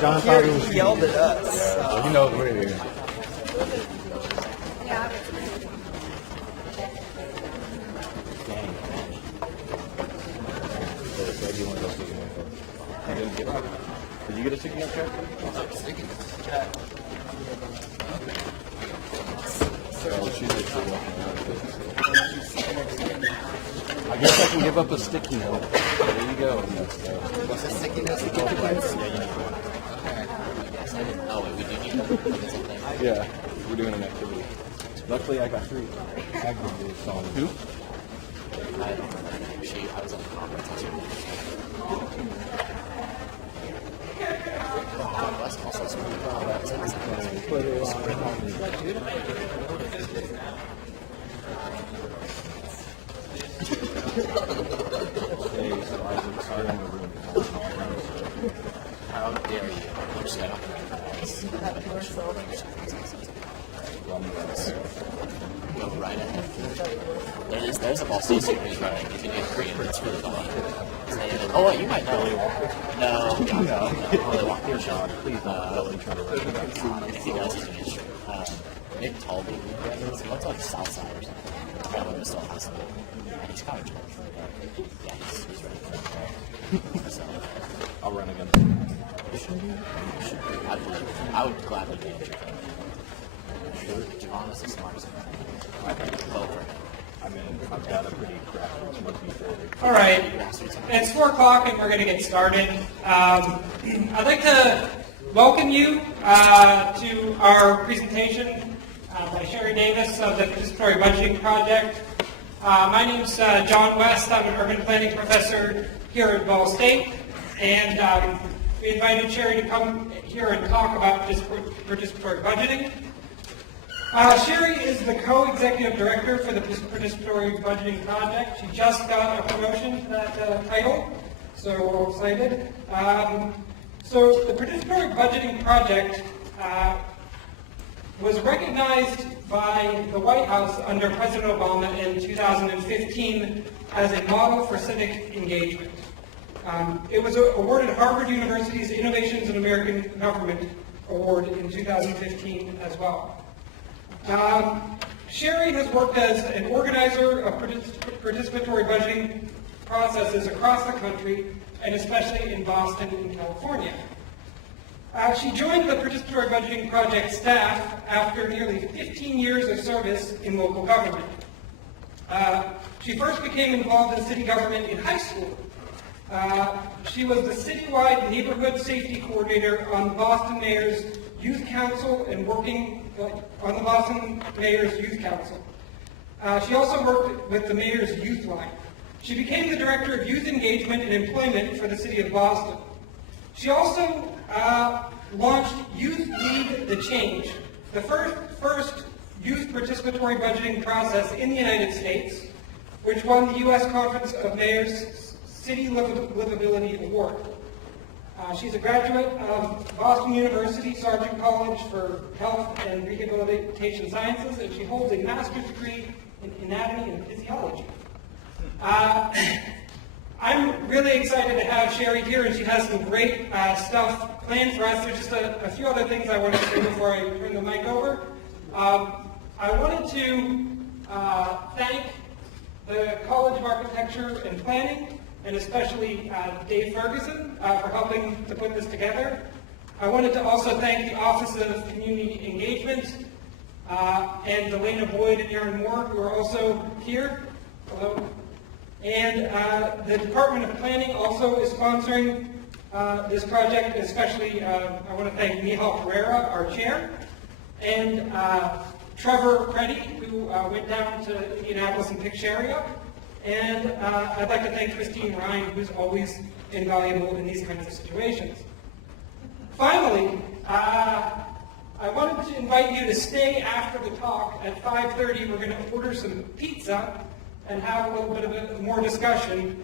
John He yelled at us. Yeah, he knows we're here. Did you get a sticky note check? Sticky check. I guess I can give up a sticky note. There you go. What's a sticky note? Sticky note? Yeah, you need one. Okay. Yes, I didn't. Oh, wait, we do need something. Yeah, we're doing an activity. Luckily, I got 3 aggregates on 2. I don't remember. I was at the conference last week. West also spoke about that. How dare you? I'm just going to go right ahead. There's a ball station who's running. He's going to get green. It's really funny. Oh, wait, you might know. No. Here, Sean. Please don't try to run it. If he does, he's going to get Nick Talby. He went to like the south side or something. I don't know if still has it. And he's kind of tall. Yeah, he's ready for it. So, I'll run again. I would gladly be in Japan. Javon is the smartest man. I think vote for him. I mean, I've got a pretty grassroots monkey forward. All right, it's 4 o'clock and we're going to get started. I'd like to welcome you to our presentation by Shari Davis of the Participatory Budgeting Project. My name's John West. I'm an urban planning professor here at Ball State, and we invited Shari to come here and talk about participatory budgeting. Shari is the co-executive director for the Participatory Budgeting Project. She just got a promotion to that title, so we're excited. So the Participatory Budgeting Project was recognized by the White House under President Obama in 2015 as a model for civic engagement. It was awarded Harvard University's Innovations in American Government Award in 2015 as well. Shari has worked as an organizer of participatory budgeting processes across the country, and especially in Boston and California. She joined the Participatory Budgeting Project staff after nearly 15 years of service in local government. She first became involved in city government in high school. She was the citywide neighborhood safety coordinator on the Boston Mayor's Youth Council and working on the Boston Mayor's Youth Council. She also worked with the Mayor's Youth Line. She became the Director of Youth Engagement and Employment for the City of Boston. She also launched Youth Lead the Change, the first youth participatory budgeting process in the United States, which won the U.S. Conference of Mayors City Livability Award. She's a graduate of Boston University Sargent College for Health and Rehabilitation Sciences, and she holds a master's degree in anatomy and physiology. I'm really excited to have Shari here, and she has some great stuff planned for us. There's just a few other things I want to say before I turn the mic over. I wanted to thank the College of Architecture and Planning, and especially Dave Ferguson for helping to put this together. I wanted to also thank the Office of Community Engagement and Elena Boyd and Aaron Moore, who are also here. Hello. And the Department of Planning also is sponsoring this project, especially I want to thank Mihal Pereira, our chair, and Trevor Preddy, who went down to Indianapolis and picked Shari up. And I'd like to thank Christine Ryan, who's always invaluable in these kinds of situations. Finally, I wanted to invite you to stay after the talk. At 5:30, we're going to order some pizza and have a little bit of more discussion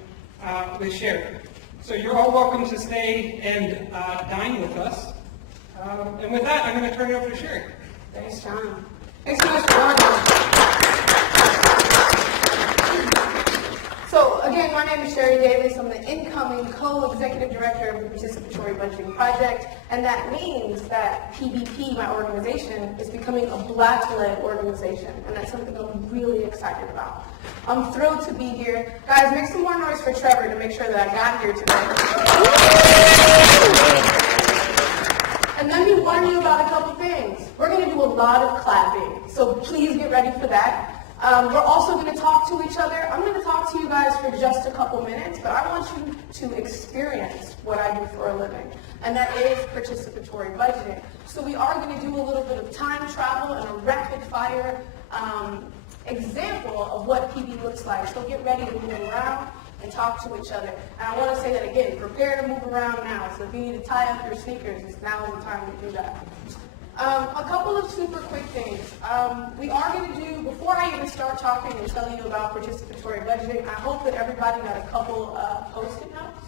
with Shari. So you're all welcome to stay and dine with us. And with that, I'm going to turn it over to Shari. Thanks, John. Thanks so much for watching. So Again, my name is Shari Davis. I'm the incoming co-executive director of the Participatory Budgeting Project, and that means that PBP, my organization, is becoming a Black-led organization, and that's something I'm really excited about. I'm thrilled to be here. Guys, make some more noise for Trevor to make sure that I got here today. And let me warn you about a couple things. We're going to do a lot of clapping, so please get ready for that. We're also going to talk to each other. I'm going to talk to you guys for just a couple minutes, but I want you to experience what I do for a living, and that is participatory budgeting. So we are going to do a little bit of time travel and a rapid fire example of what PB looks like. So get ready to move around and talk to each other. And I want to say that again, prepare to move around now. So if you need to tie up your sneakers, it's now the time to do that. A couple of super quick things. We are going to do, before I even start talking and telling you about participatory budgeting, I hope that everybody got a couple Post-it notes.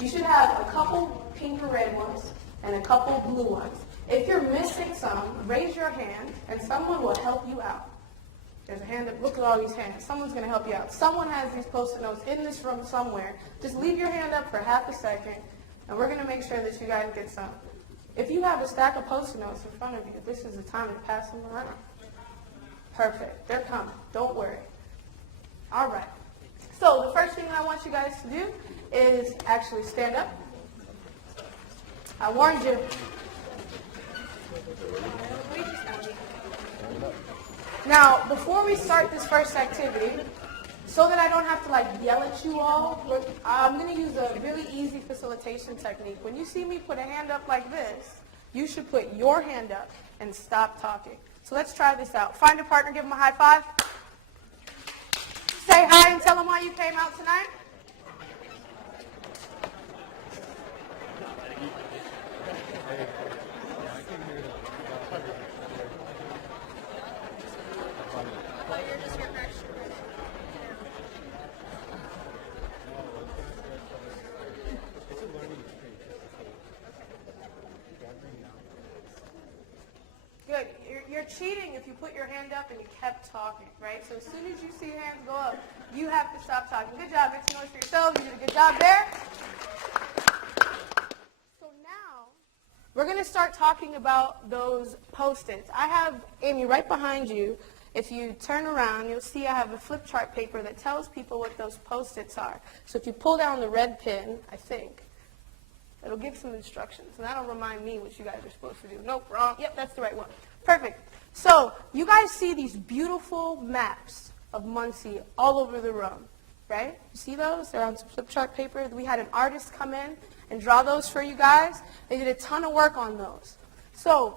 You should have a couple pink or red ones and a couple blue ones. If you're missing some, raise your hand and someone will help you out. There's a hand up, look at all these hands. Someone's going to help you out. Someone has these Post-it notes in this room somewhere. Just leave your hand up for half a second and we're going to make sure that you guys get some. If you have a stack of Post-it notes in front of you, this is the time to pass them around. Perfect. They're coming. Don't worry. All right. So the first thing I want you guys to do is actually stand up. I warned you. Now, before we start this first activity, so that I don't have to yell at you all, I'm going to use a really easy facilitation technique. When you see me put a hand up like this, you should put your hand up and stop talking. So let's try this out. Find a partner, give them a high five. Say hi and tell them why you came out tonight. Good. You're cheating if you put your hand up and you kept talking, right? So as soon as you see your hands go up, you have to stop talking. Good job. Make some noise for yourselves. You did a good job there. So now we're going to start talking about those Post-its. I have Amy right behind you. If you turn around, you'll see I have a flip chart paper that tells people what those Post-its are. So if you pull down the red pin, I think, it'll give some instructions, and that'll remind me what you guys are supposed to do. Nope, wrong. Yep, that's the right one. Perfect. So you guys see these beautiful maps of Muncie all over the room, right? You see those? They're on some flip chart paper. We had an artist come in and draw those for you guys. They did a ton of work on those. So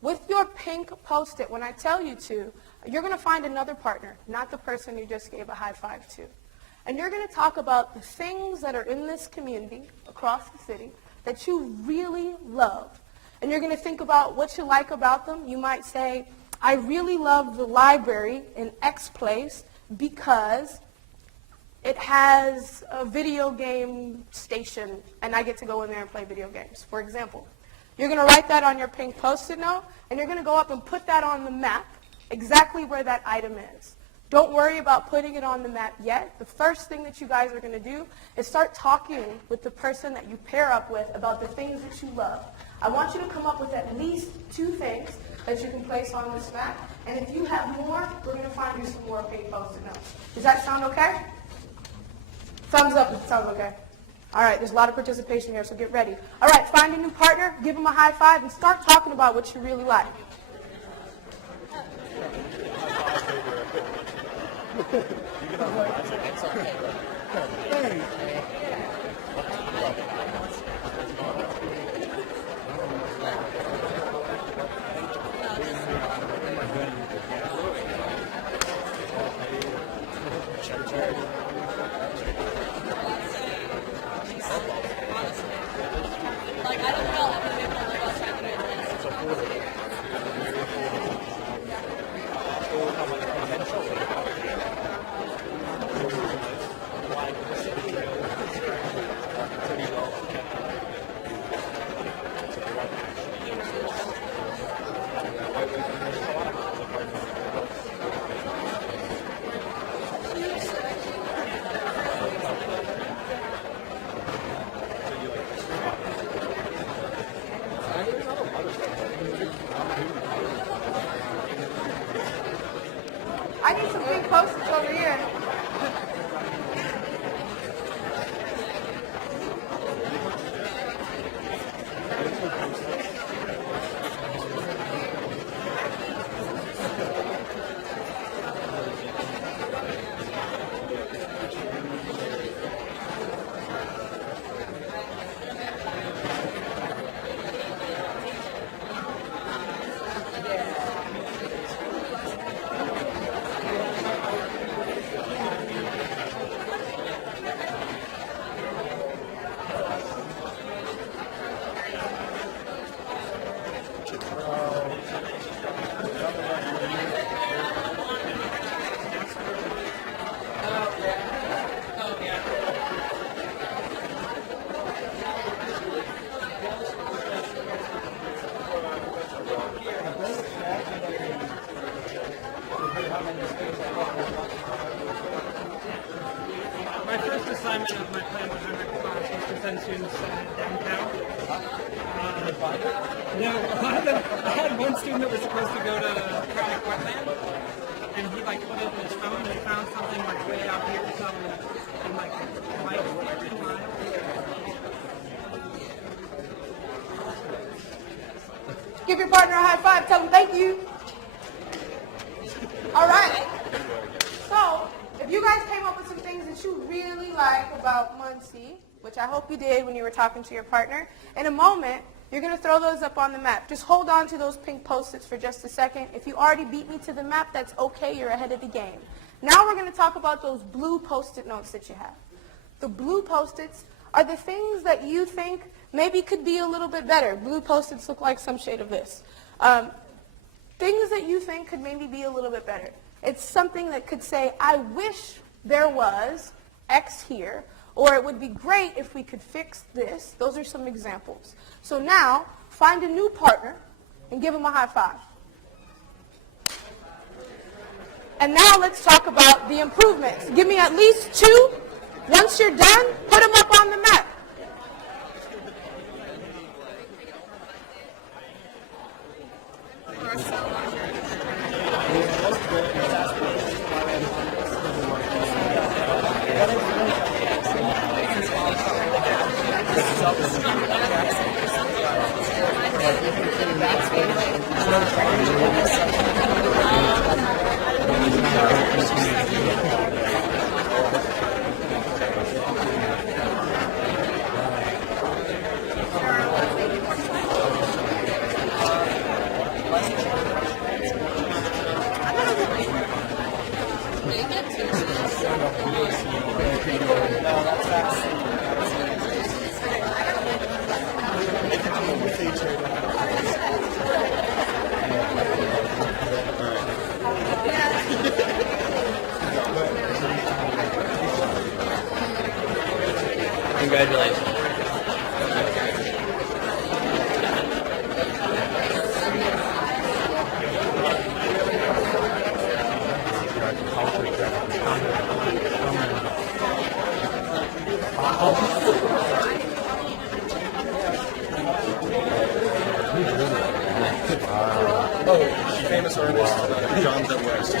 with your pink Post-it, when I tell you to, you're going to find another partner, not the person you just gave a high five to. And you're going to talk about the things that are in this community across the city that you really love. And you're going to think about what you like about them. You might say, I really love the library in X place because it has a video game station and I get to go in there and play video games, for example. You're going to write that on your pink Post-it note and you're going to go up and put that on the map exactly where that item is. Don't worry about putting it on the map yet. The first thing that you guys are going to do is start talking with the person that you pair up with about the things that you love. I want you to come up with at least 2 things that you can place on this map. And if you have more, we're going to find you some more pink Post-it notes. Does that sound okay? Thumbs up if it sounds okay. All right, there's a lot of participation here, so get ready. All right, find a new partner, give them a high five, and start talking about what you really like. Post-its over here. My first assignment of my plan was to send students downtown. No, I had one student that was supposed to go to Project Wetland, and he like put it in his phone and found something like way out here, in like 2 miles. Give your partner a high five. Tell them thank you. All right. So, if you guys came up with some things that you really like about Muncie, which I hope you did when you were talking to your partner, in a moment, you're going to throw those up on the map. Just hold on to those pink Post-its for just a second. If you already beat me to the map, that's okay. You're ahead of the game. Now we're going to talk about those blue Post-it notes that you have. The blue Post-its are the things that you think maybe could be a little bit better. Blue Post-its look like some shade of this. Things that you think could maybe be a little bit better. It's something that could say, I wish there was X here, or it would be great if we could fix this. Those are some examples. So now, find a new partner and give them a high five. And now let's talk about the improvements. Give me at least 2. Once you're done, put them up on the map. Congratulations. Famous artist, Jonathan West.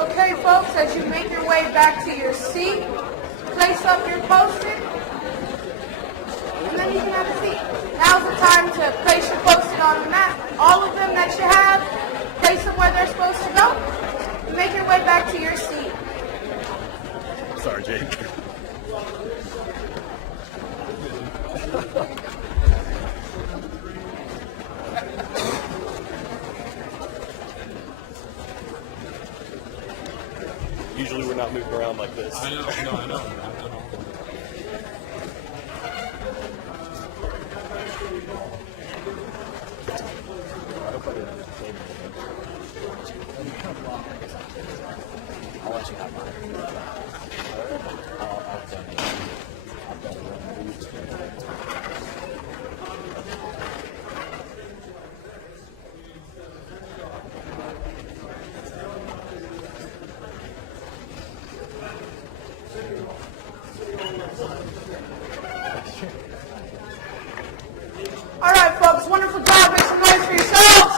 Okay, folks, as you make your way back to your seat, place up your Post-it, and then you can have a seat. Now's the time to place your Post-it on the map. All of them that you have, place them where they're supposed to go, and make your way back to your seat. Sorry, Jake. Usually we're not moving around like this. I know. I've done all I hope I didn't have to table. I'll let you have mine. I'll donate. I've got one of these. All right, folks, wonderful job. Make some noise for yourselves.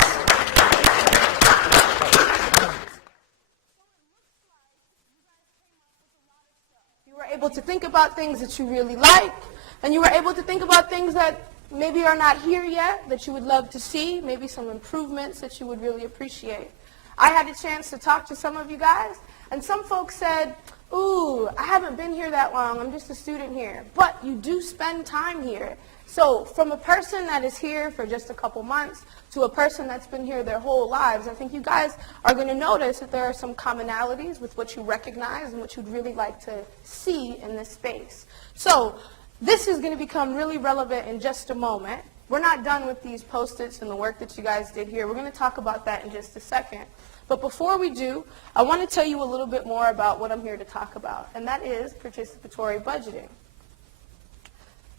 You were able to think about things that you really like, and you were able to think about things that maybe are not here yet, that you would love to see, maybe some improvements that you would really appreciate. I had a chance to talk to some of you guys, and some folks said, ooh, I haven't been here that long, I'm just a student here. But you do spend time here. So from a person that is here for just a couple months to a person that's been here their whole lives, I think you guys are going to notice that there are some commonalities with what you recognize and what you'd really like to see in this space. So this is going to become really relevant in just a moment. We're not done with these Post-its and the work that you guys did here. We're going to talk about that in just a second. But before we do, I want to tell you a little bit more about what I'm here to talk about, and that is participatory budgeting.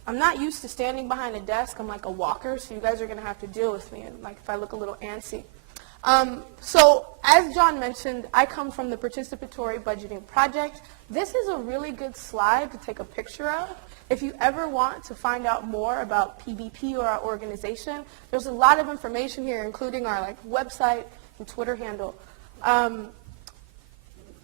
I'm not used to standing behind a desk. I'm like a walker, so you guys are going to have to deal with me, and like if I look a little antsy. So as John mentioned, I come from the Participatory Budgeting Project. This is a really good slide to take a picture of. If you ever want to find out more about PBP or our organization, there's a lot of information here, including our website and Twitter handle.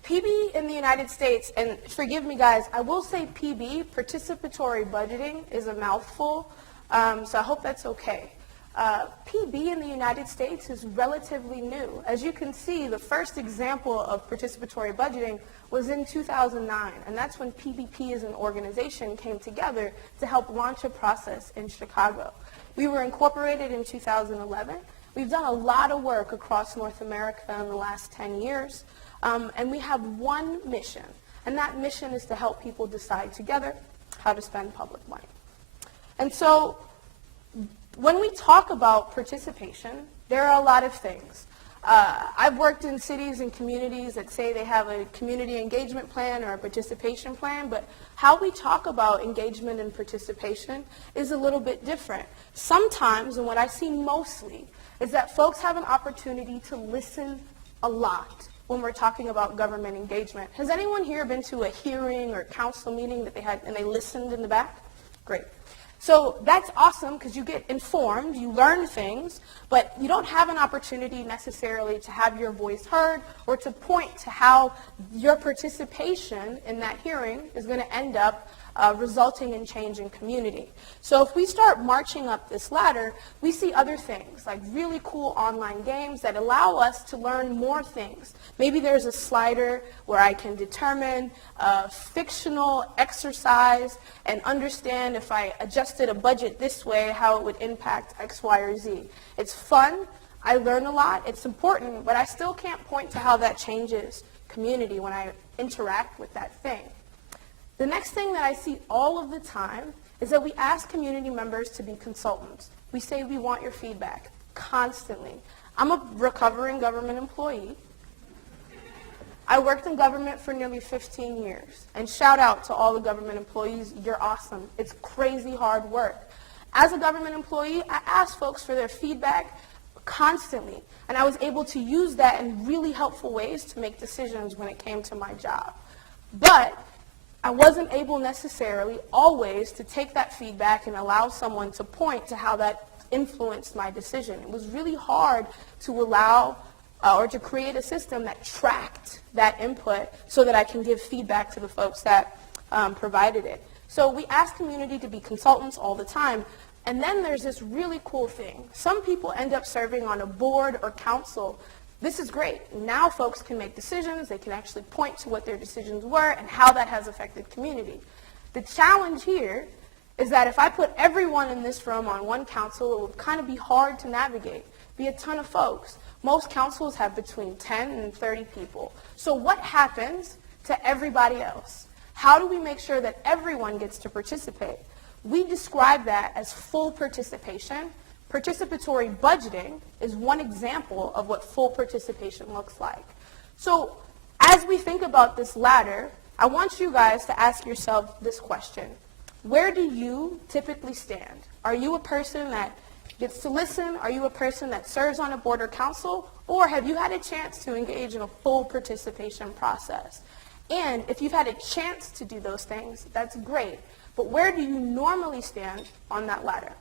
PB in the United States, and forgive me guys, I will say PB, participatory budgeting, is a mouthful, so I hope that's okay. PB in the United States is relatively new. As you can see, the first example of participatory budgeting was in 2009, and that's when PBP as an organization came together to help launch a process in Chicago. We were incorporated in 2011. We've done a lot of work across North America in the last 10 years. And we have one mission, and that mission is to help people decide together how to spend public money. And so when we talk about participation, there are a lot of things. I've worked in cities and communities that say they have a community engagement plan or a participation plan, but how we talk about engagement and participation is a little bit different. Sometimes, and what I see mostly, is that folks have an opportunity to listen a lot when we're talking about government engagement. Has anyone here been to a hearing or council meeting that they had and they listened in the back? Great. So that's awesome because you get informed, you learn things, but you don't have an opportunity necessarily to have your voice heard or to point to how your participation in that hearing is going to end up resulting in change in community. So if we start marching up this ladder, we see other things, like really cool online games that allow us to learn more things. Maybe there's a slider where I can determine a fictional exercise and understand if I adjusted a budget this way, how it would impact X, Y, or Z. It's fun. I learn a lot. It's important, but I still can't point to how that changes community when I interact with that thing. The next thing that I see all of the time is that we ask community members to be consultants. We say we want your feedback constantly. I'm a recovering government employee. I worked in government for nearly 15 years. And shout out to all the government employees, you're awesome. It's crazy hard work. As a government employee, I asked folks for their feedback constantly. And I was able to use that in really helpful ways to make decisions when it came to my job. But I wasn't able necessarily always to take that feedback and allow someone to point to how that influenced my decision. It was really hard to allow or to create a system that tracked that input so that I can give feedback to the folks that provided it. So we ask community to be consultants all the time. And then there's this really cool thing. Some people end up serving on a board or council. This is great. Now folks can make decisions. They can actually point to what their decisions were and how that has affected community. The challenge here is that if I put everyone in this room on one council, it would kind of be hard to navigate, be a ton of folks. Most councils have between 10 and 30 people. So what happens to everybody else? How do we make sure that everyone gets to participate? We describe that as full participation. Participatory budgeting is one example of what full participation looks like. So as we think about this ladder, I want you guys to ask yourself this question. Where do you typically stand? Are you a person that gets to listen? Are you a person that serves on a board or council? Or have you had a chance to engage in a full participation process? And if you've had a chance to do those things, that's great. But where do you normally stand on that ladder?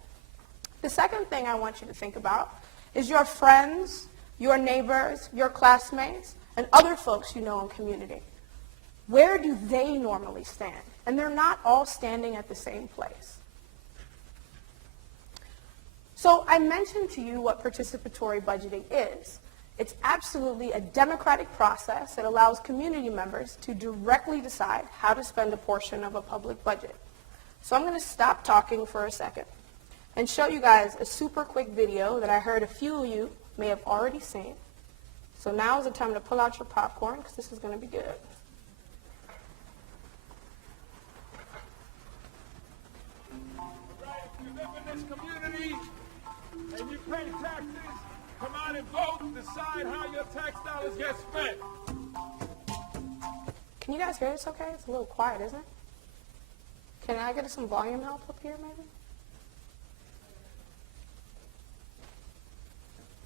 The second thing I want you to think about is your friends, your neighbors, your classmates, and other folks you know in community. Where do they normally stand? And they're not all standing at the same place. So I mentioned to you what participatory budgeting is. It's absolutely a democratic process that allows community members to directly decide how to spend a portion of a public budget. So I'm going to stop talking for a second and show you guys a super quick video that I heard a few of you may have already seen. So now is the time to pull out your popcorn because this is going to be good. If you live in this community and you pay taxes, come out and vote, decide how your tax dollars get spent. Can you guys hear this okay? It's a little quiet, isn't it? Can I get some volume help up here, maybe?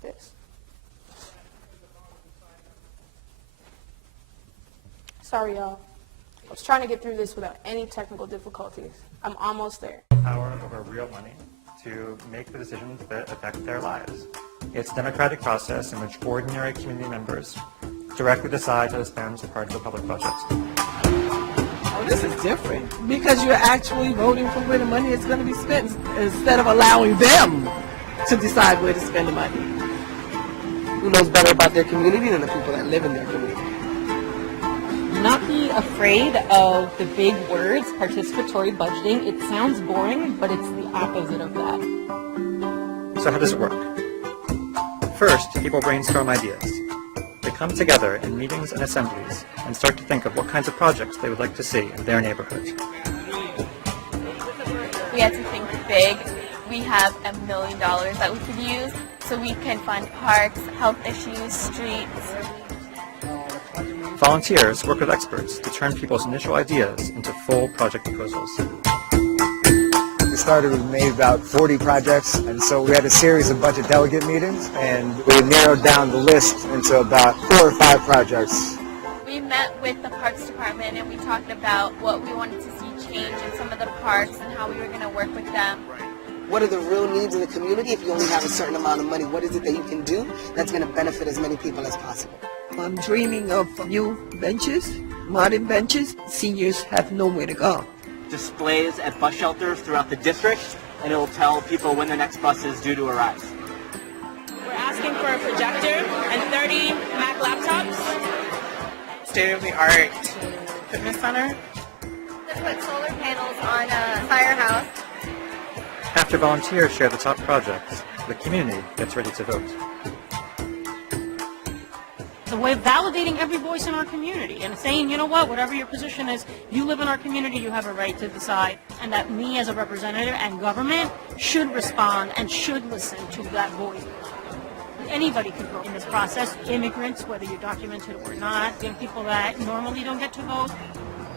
This. Sorry, y'all. I was trying to get through this without any technical difficulties. I'm almost there. Power over real money to make the decisions that affect their lives. It's a democratic process in which ordinary community members directly decide how to spend a part of the public budget. Oh, this is different because you're actually voting for where the money is going to be spent instead of allowing them to decide where to spend the money. Who knows better about their community than the people that live in their community? Not be afraid of the big words, participatory budgeting. It sounds boring, but it's the opposite of that. So how does it work? First, people brainstorm ideas. They come together in meetings and assemblies and start to think of what kinds of projects they would like to see in their neighborhood. We had to think big. We have $1 million that we could use so we can fund parks, health issues, streets. Volunteers work with experts to turn people's initial ideas into full project proposals. We started with maybe about 40 projects, and so we had a series of budget delegate meetings, and we narrowed down the list into about 4 or 5 projects. We met with the Parks Department and we talked about what we wanted to see change in some of the parks and how we were going to work with them. What are the real needs in the community if you only have a certain amount of money? What is it that you can do that's going to benefit as many people as possible? I'm dreaming of new benches, modern benches. Seniors have nowhere to go. Displays at bus shelters throughout the district, and it will tell people when their next bus is due to arrive. We're asking for a projector and 30 Mac laptops. State-of-the-art fitness center. Let's put solar panels on a firehouse. After volunteers share the top projects, the community gets ready to vote. It's a way of validating every voice in our community and saying, you know what, whatever your position is, you live in our community, you have a right to decide, and that me as a representative and government should respond and should listen to that voice. Anybody can vote in this process, immigrants, whether you're documented or not, and people that normally don't get to vote.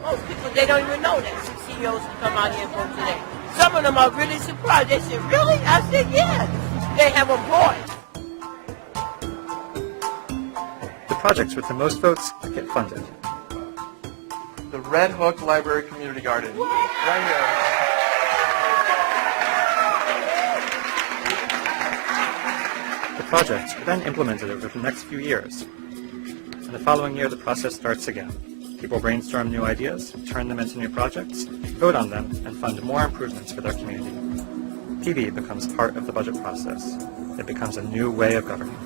Most people, they don't even know that CEOs can come out here and vote today. Some of them are really surprised. They said, really? I said, yes. They have a voice. The projects with the most votes get funded. The Red Hook Library Community Garden, right here. The projects are then implemented over the next few years. And the following year, the process starts again. People brainstorm new ideas, turn them into new projects, vote on them, and fund more improvements for their community. PB becomes part of the budget process. It becomes a new way of governing.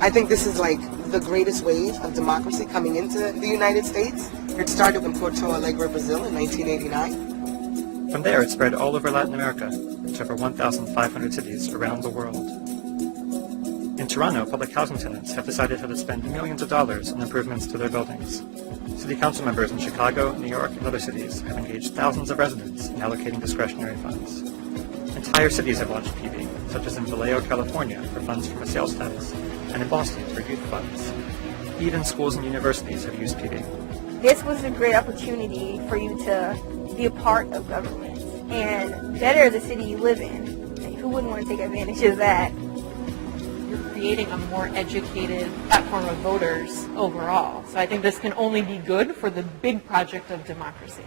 I think this is like the greatest wave of democracy coming into the United States. It started in Porto Alegre, Brazil in 1989. From there, it spread all over Latin America to over 1,500 cities around the world. In Toronto, public housing tenants have decided how to spend millions of dollars on improvements to their buildings. City council members in Chicago, New York, and other cities have engaged thousands of residents in allocating discretionary funds. Entire cities have launched PB, such as in Vallejo, California, for funds from a sales tax, and in Boston for youth funds. Even schools and universities have used PB. This was a great opportunity for you to be a part of government and better the city you live in. Like, who wouldn't want to take advantage of that? You're creating a more educated platform of voters overall. So I think this can only be good for the big project of democracy.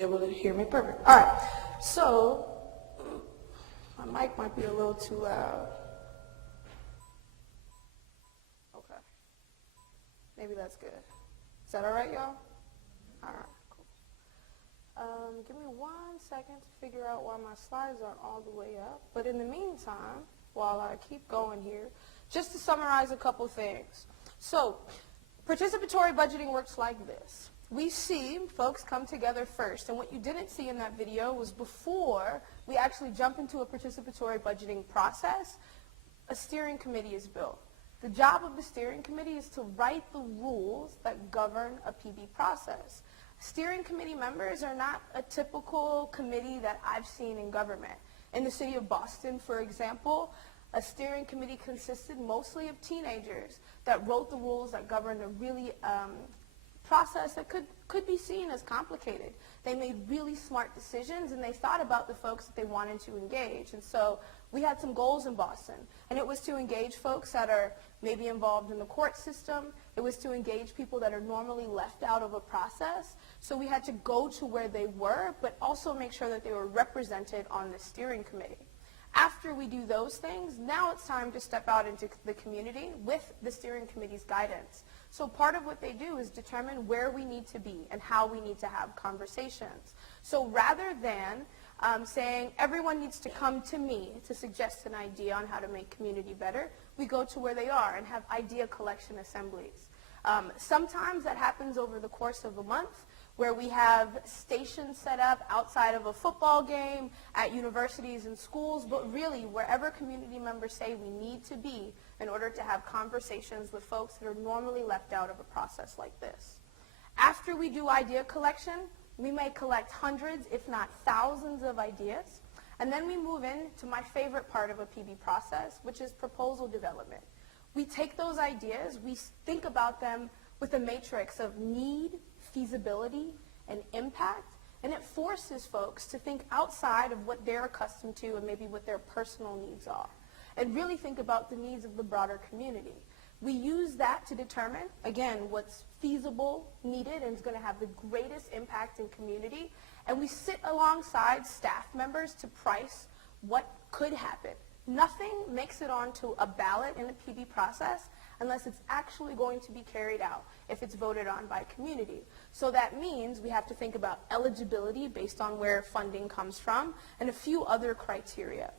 Able to hear me perfect. All right. So my mic might be a little too loud. Okay. Maybe that's good. Is that all right, y'all? All right. Cool. Give me 1 second to figure out why my slides aren't all the way up. But in the meantime, while I keep going here, just to summarize a couple things. So, participatory budgeting works like this. We see folks come together first, and what you didn't see in that video was before we actually jump into a participatory budgeting process, a steering committee is built. The job of the steering committee is to write the rules that govern a PB process. Steering committee members are not a typical committee that I've seen in government. In the city of Boston, for example, a steering committee consisted mostly of teenagers that wrote the rules that governed a really process that could be seen as complicated. They made really smart decisions, and they thought about the folks that they wanted to engage. And so we had some goals in Boston, and it was to engage folks that are maybe involved in the court system. It was to engage people that are normally left out of a process. So we had to go to where they were, but also make sure that they were represented on the steering committee. After we do those things, now it's time to step out into the community with the steering committee's guidance. So part of what they do is determine where we need to be and how we need to have conversations. So rather than saying everyone needs to come to me to suggest an idea on how to make community better, we go to where they are and have idea collection assemblies. Sometimes that happens over the course of a month, where we have stations set up outside of a football game, at universities and schools, but really wherever community members say we need to be in order to have conversations with folks that are normally left out of a process like this. After we do idea collection, we may collect hundreds, if not thousands of ideas, and then we move into my favorite part of a PB process, which is proposal development. We take those ideas, we think about them with a matrix of need, feasibility, and impact, and it forces folks to think outside of what they're accustomed to and maybe what their personal needs are, and really think about the needs of the broader community. We use that to determine, again, what's feasible, needed, and is going to have the greatest impact in community, and we sit alongside staff members to price what could happen. Nothing makes it onto a ballot in a PB process unless it's actually going to be carried out if it's voted on by community. So that means we have to think about eligibility based on where funding comes from and a few other criteria.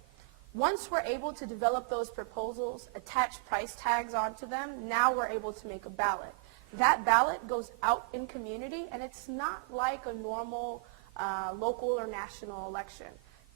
Once we're able to develop those proposals, attach price tags onto them, now we're able to make a ballot. That ballot goes out in community, and it's not like a normal local or national election.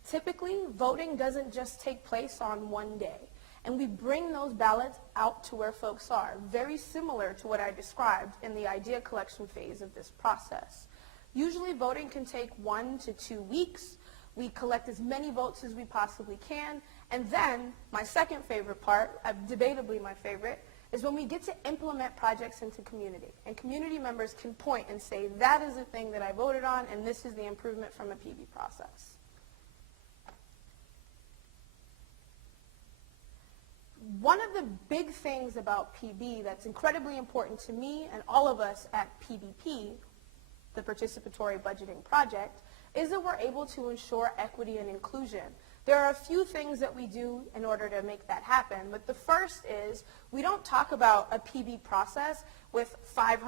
Typically, voting doesn't just take place on one day. And we bring those ballots out to where folks are, very similar to what I described in the idea collection phase of this process. Usually voting can take 1 to 2 weeks. We collect as many votes as we possibly can. And then, my second favorite part, debatably my favorite, is when we get to implement projects into community. And community members can point and say, that is the thing that I voted on, and this is the improvement from a PB process. One of the big things about PB that's incredibly important to me and all of us at PBP, the Participatory Budgeting Project, is that we're able to ensure equity and inclusion. There are a few things that we do in order to make that happen, but the first is we don't talk about a PB process with $500.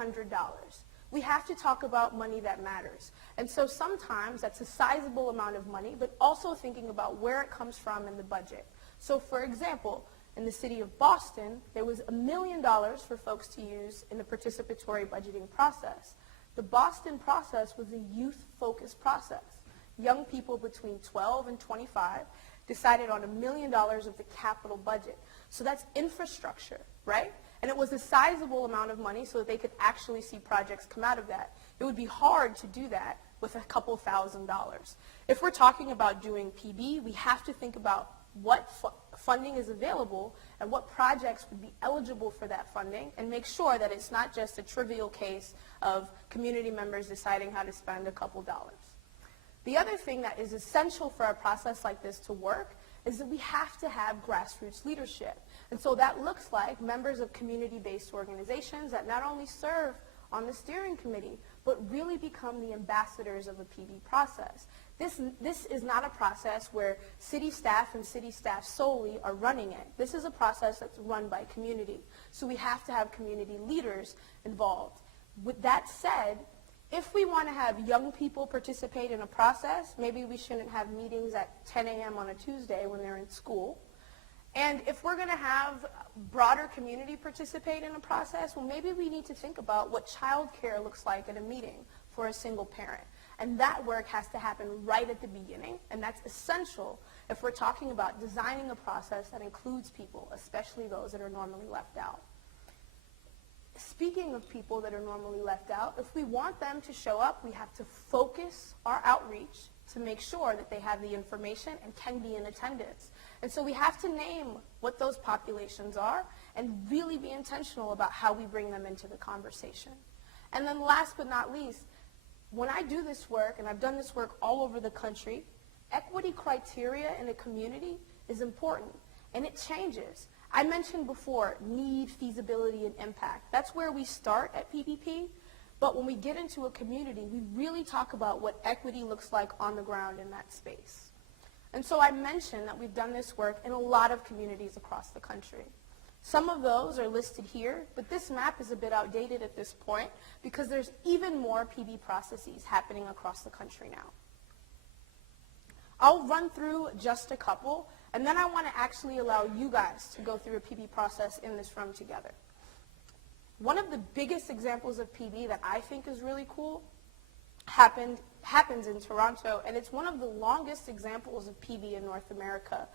We have to talk about money that matters. And so sometimes that's a sizable amount of money, but also thinking about where it comes from in the budget. So for example, in the city of Boston, there was $1 million for folks to use in the participatory budgeting process. The Boston process was a youth-focused process. Young people between 12 and 25 decided on $1 million of the capital budget. So that's infrastructure, right? And it was a sizable amount of money so that they could actually see projects come out of that. It would be hard to do that with a couple $1,000s. If we're talking about doing PB, we have to think about what funding is available and what projects would be eligible for that funding, and make sure that it's not just a trivial case of community members deciding how to spend a couple dollars. The other thing that is essential for a process like this to work is that we have to have grassroots leadership. And so that looks like members of community-based organizations that not only serve on the steering committee, but really become the ambassadors of a PB process. This is not a process where city staff and city staff solely are running it. This is a process that's run by community. So we have to have community leaders involved. With that said, if we want to have young people participate in a process, maybe we shouldn't have meetings at 10 a.m. on a Tuesday when they're in school. And if we're going to have broader community participate in a process, well, maybe we need to think about what childcare looks like at a meeting for a single parent. And that work has to happen right at the beginning, and that's essential if we're talking about designing a process that includes people, especially those that are normally left out. Speaking of people that are normally left out, if we want them to show up, we have to focus our outreach to make sure that they have the information and can be in attendance. And so we have to name what those populations are and really be intentional about how we bring them into the conversation. And then last but not least, when I do this work, and I've done this work all over the country, equity criteria in a community is important, and it changes. I mentioned before need, feasibility, and impact. That's where we start at PPP, but when we get into a community, we really talk about what equity looks like on the ground in that space. And so I mentioned that we've done this work in a lot of communities across the country. Some of those are listed here, but this map is a bit outdated at this point because there's even more PB processes happening across the country now. I'll run through just a couple, and then I want to actually allow you guys to go through a PB process in this room together. One of the biggest examples of PB that I think is really cool happens in Toronto, and it's one of the longest examples of PB in North America.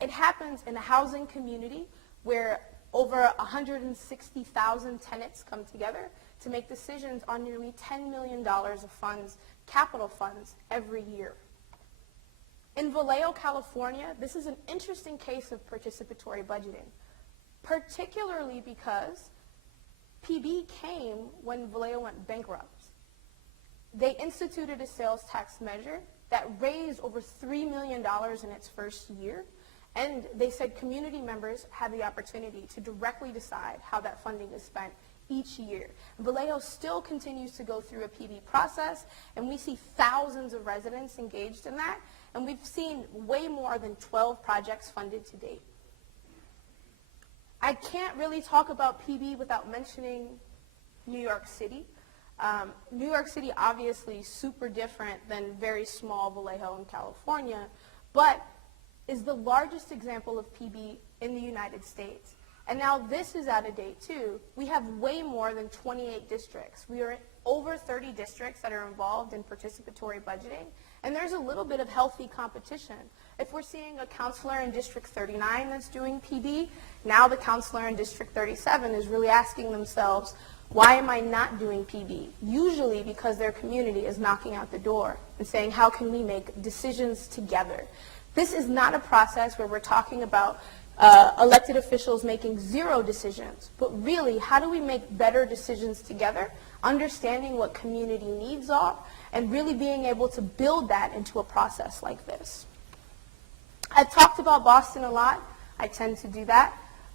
It happens in a housing community where over 160,000 tenants come together to make decisions on nearly $10 million of funds, capital funds, every year. In Vallejo, California, this is an interesting case of participatory budgeting, particularly because PB came when Vallejo went bankrupt. They instituted a sales tax measure that raised over $3 million in its first year, and they said community members have the opportunity to directly decide how that funding is spent each year. Vallejo still continues to go through a PB process, and we see thousands of residents engaged in that, and we've seen way more than 12 projects funded to date. I can't really talk about PB without mentioning New York City. New York City obviously super different than very small Vallejo in California, but is the largest example of PB in the United States. And now this is out of date too. We have way more than 28 districts. We are in over 30 districts that are involved in participatory budgeting, and there's a little bit of healthy competition. If we're seeing a counselor in District 39 that's doing PB, now the counselor in District 37 is really asking themselves, why am I not doing PB? Usually because their community is knocking out the door and saying, how can we make decisions together? This is not a process where we're talking about elected officials making zero decisions, but really, how do we make better decisions together, understanding what community needs are, and really being able to build that into a process like this. I've talked about Boston a lot. I tend to do that.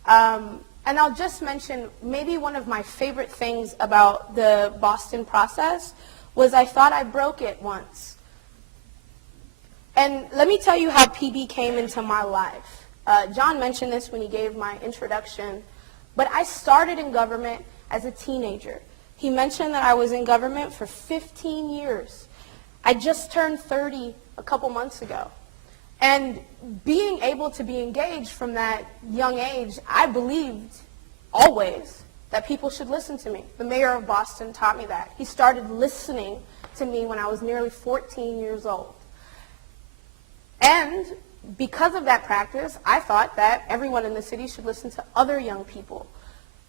And I'll just mention maybe one of my favorite things about the Boston process was I thought I broke it once. And let me tell you how PB came into my life. John mentioned this when he gave my introduction, but I started in government as a teenager. He mentioned that I was in government for 15 years. I just turned 30 a couple months ago. And being able to be engaged from that young age, I believed always that people should listen to me. The mayor of Boston taught me that. He started listening to me when I was nearly 14 years old. And because of that practice, I thought that everyone in the city should listen to other young people.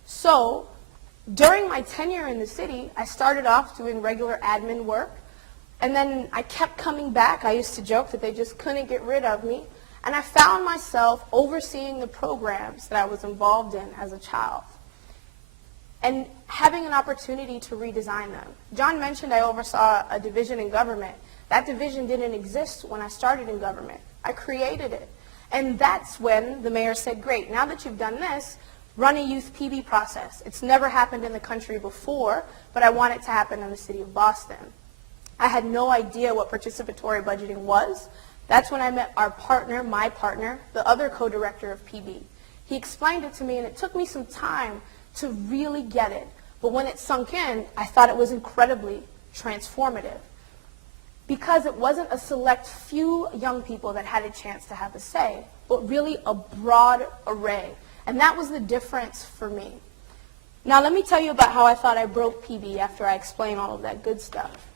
So during my tenure in the city, I started off doing regular admin work, and then I kept coming back. I used to joke that they just couldn't get rid of me, and I found myself overseeing the programs that I was involved in as a child and having an opportunity to redesign them. John mentioned I oversaw a division in government. That division didn't exist when I started in government. I created it. And that's when the mayor said, great, now that you've done this, run a youth PB process. It's never happened in the country before, but I want it to happen in the city of Boston. I had no idea what participatory budgeting was. That's when I met our partner, my partner, the other co-director of PB. He explained it to me, and it took me some time to really get it. But when it sunk in, I thought it was incredibly transformative, because it wasn't a select few young people that had a chance to have a say, but really a broad array. And that was the difference for me. Now let me tell you about how I thought I broke PB after I explain all of that good stuff.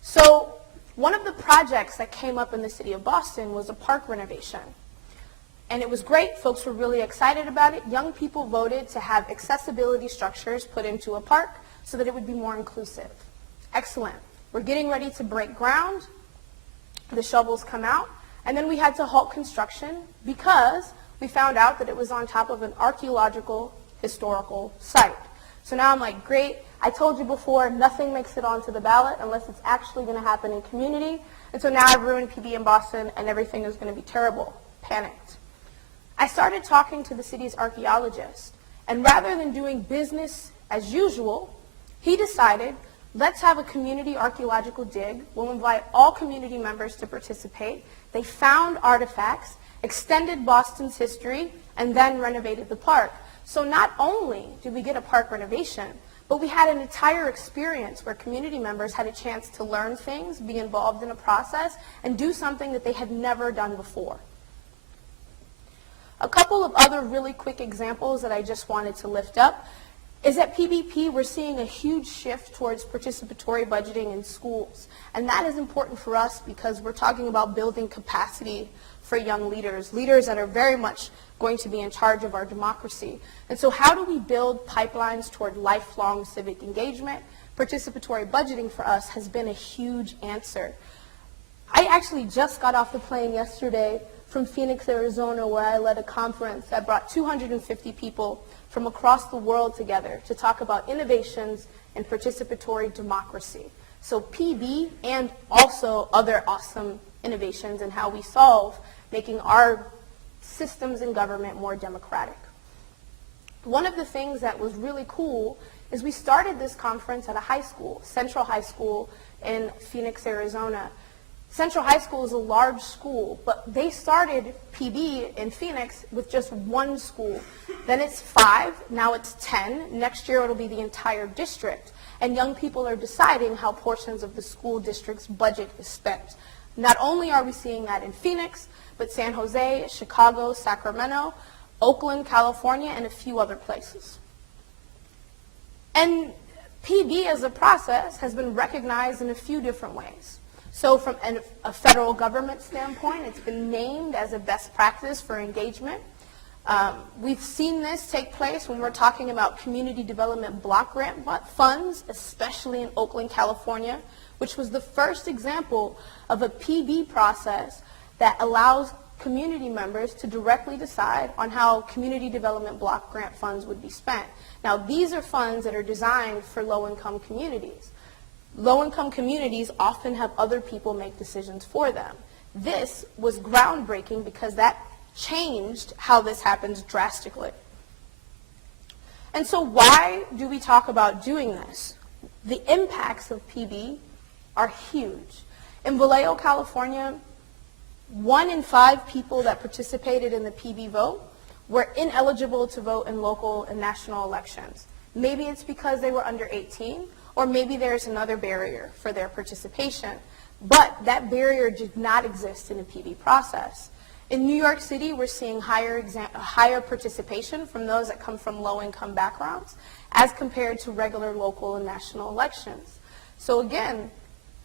So one of the projects that came up in the city of Boston was a park renovation. And it was great. Folks were really excited about it. Young people voted to have accessibility structures put into a park so that it would be more inclusive. Excellent. We're getting ready to break ground. The shovels come out. And then we had to halt construction because we found out that it was on top of an archaeological historical site. So now I'm like, great. I told you before, nothing makes it onto the ballot unless it's actually going to happen in community. And so now I've ruined PB in Boston and everything is going to be terrible. Panicked. I started talking to the city's archaeologist, and rather than doing business as usual, he decided, let's have a community archaeological dig. We'll invite all community members to participate. They found artifacts, extended Boston's history, and then renovated the park. So not only did we get a park renovation, but we had an entire experience where community members had a chance to learn things, be involved in a process, and do something that they had never done before. A couple of other really quick examples that I just wanted to lift up is at PBP we're seeing a huge shift towards participatory budgeting in schools. And that is important for us because we're talking about building capacity for young leaders, leaders that are very much going to be in charge of our democracy. And so how do we build pipelines toward lifelong civic engagement? Participatory budgeting for us has been a huge answer. I actually just got off the plane yesterday from Phoenix, Arizona, where I led a conference that brought 250 people from across the world together to talk about innovations in participatory democracy. So PB and also other awesome innovations in how we solve making our systems in government more democratic. One of the things that was really cool is we started this conference at a high school, Central High School in Phoenix, Arizona. Central High School is a large school, but they started PB in Phoenix with just one school. Then it's 5, now it's 10. Next year it'll be the entire district. And young people are deciding how portions of the school district's budget is spent. Not only are we seeing that in Phoenix, but San Jose, Chicago, Sacramento, Oakland, California, and a few other places. And PB as a process has been recognized in a few different ways. So from a federal government standpoint, it's been named as a best practice for engagement. We've seen this take place when we're talking about community development block grant funds, especially in Oakland, California, which was the first example of a PB process that allows community members to directly decide on how community development block grant funds would be spent. Now, these are funds that are designed for low-income communities. Low-income communities often have other people make decisions for them. This was groundbreaking because that changed how this happens drastically. And so why do we talk about doing this? The impacts of PB are huge. In Vallejo, California, 1 in 5 people that participated in the PB vote were ineligible to vote in local and national elections. Maybe it's because they were under 18, or maybe there's another barrier for their participation. But that barrier did not exist in the PB process. In New York City, we're seeing higher participation from those that come from low-income backgrounds as compared to regular local and national elections. So again,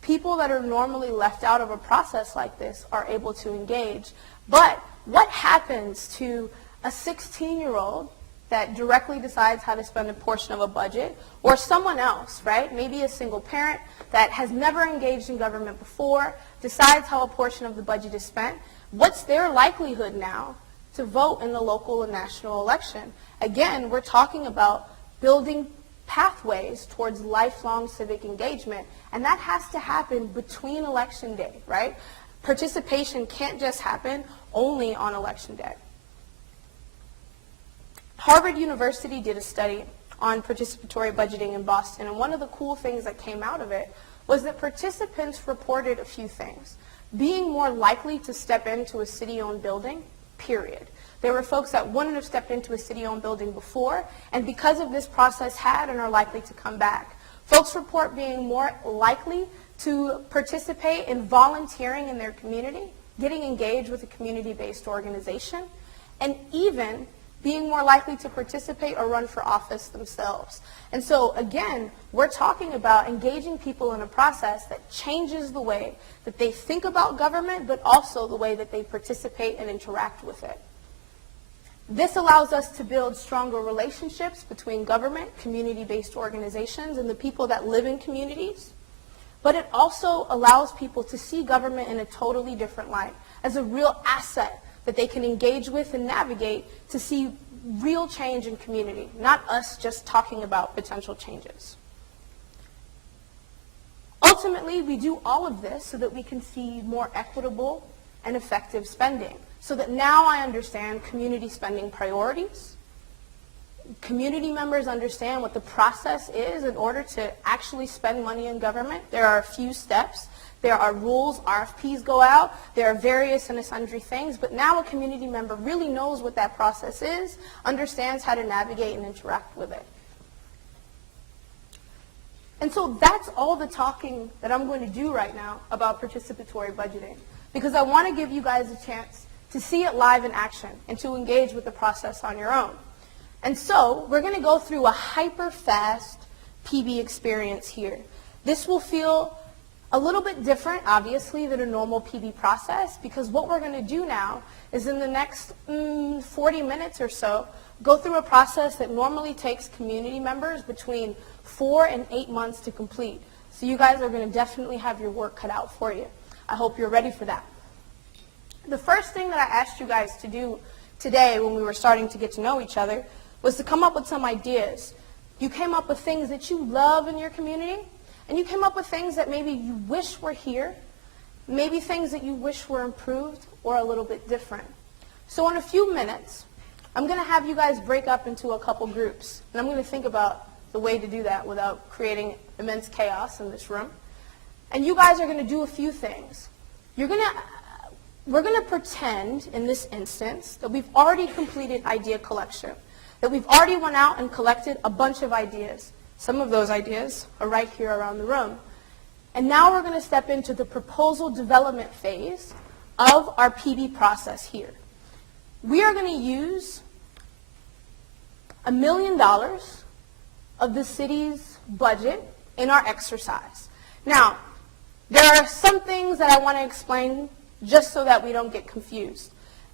people that are normally left out of a process like this are able to engage. But what happens to a 16-year-old that directly decides how to spend a portion of a budget, or someone else, right? Maybe a single parent that has never engaged in government before, decides how a portion of the budget is spent. What's their likelihood now to vote in the local and national election? Again, we're talking about building pathways towards lifelong civic engagement, and that has to happen between election day, right? Participation can't just happen only on election day. Harvard University did a study on participatory budgeting in Boston, and one of the cool things that came out of it was that participants reported a few things. Being more likely to step into a city-owned building, period. There were folks that wouldn't have stepped into a city-owned building before, and because of this process had and are likely to come back. Folks report being more likely to participate in volunteering in their community, getting engaged with a community-based organization, and even being more likely to participate or run for office themselves. And so, again, we're talking about engaging people in a process that changes the way that they think about government, but also the way that they participate and interact with it. This allows us to build stronger relationships between government, community-based organizations, and the people that live in communities. But it also allows people to see government in a totally different light, as a real asset that they can engage with and navigate to see real change in community, not us just talking about potential changes. Ultimately, we do all of this so that we can see more equitable and effective spending, so that now I understand community spending priorities. Community members understand what the process is in order to actually spend money in government. There are a few steps. There are rules, RFPs go out, there are various and sundry things, but now a community member really knows what that process is, understands how to navigate and interact with it. And so that's all the talking that I'm going to do right now about participatory budgeting, because I want to give you guys a chance to see it live in action and to engage with the process on your own. And so we're going to go through a hyper-fast PB experience here. This will feel a little bit different, obviously, than a normal PB process, because what we're going to do now is in the next 40 minutes or so, go through a process that normally takes community members between 4 and 8 months to complete. So you guys are going to definitely have your work cut out for you. I hope you're ready for that. The first thing that I asked you guys to do today when we were starting to get to know each other was to come up with some ideas. You came up with things that you love in your community, and you came up with things that maybe you wish were here, maybe things that you wish were improved or a little bit different. So in a few minutes, I'm going to have you guys break up into a couple groups, and I'm going to think about the way to do that without creating immense chaos in this room. And you guys are going to do a few things. We're going to pretend, in this instance, that we've already completed idea collection, that we've already went out and collected a bunch of ideas. Some of those ideas are right here around the room. And now we're going to step into the proposal development phase of our PB process here. We are going to use $1 million of the city's budget in our exercise. Now, there are some things that I want to explain just so that we don't get confused.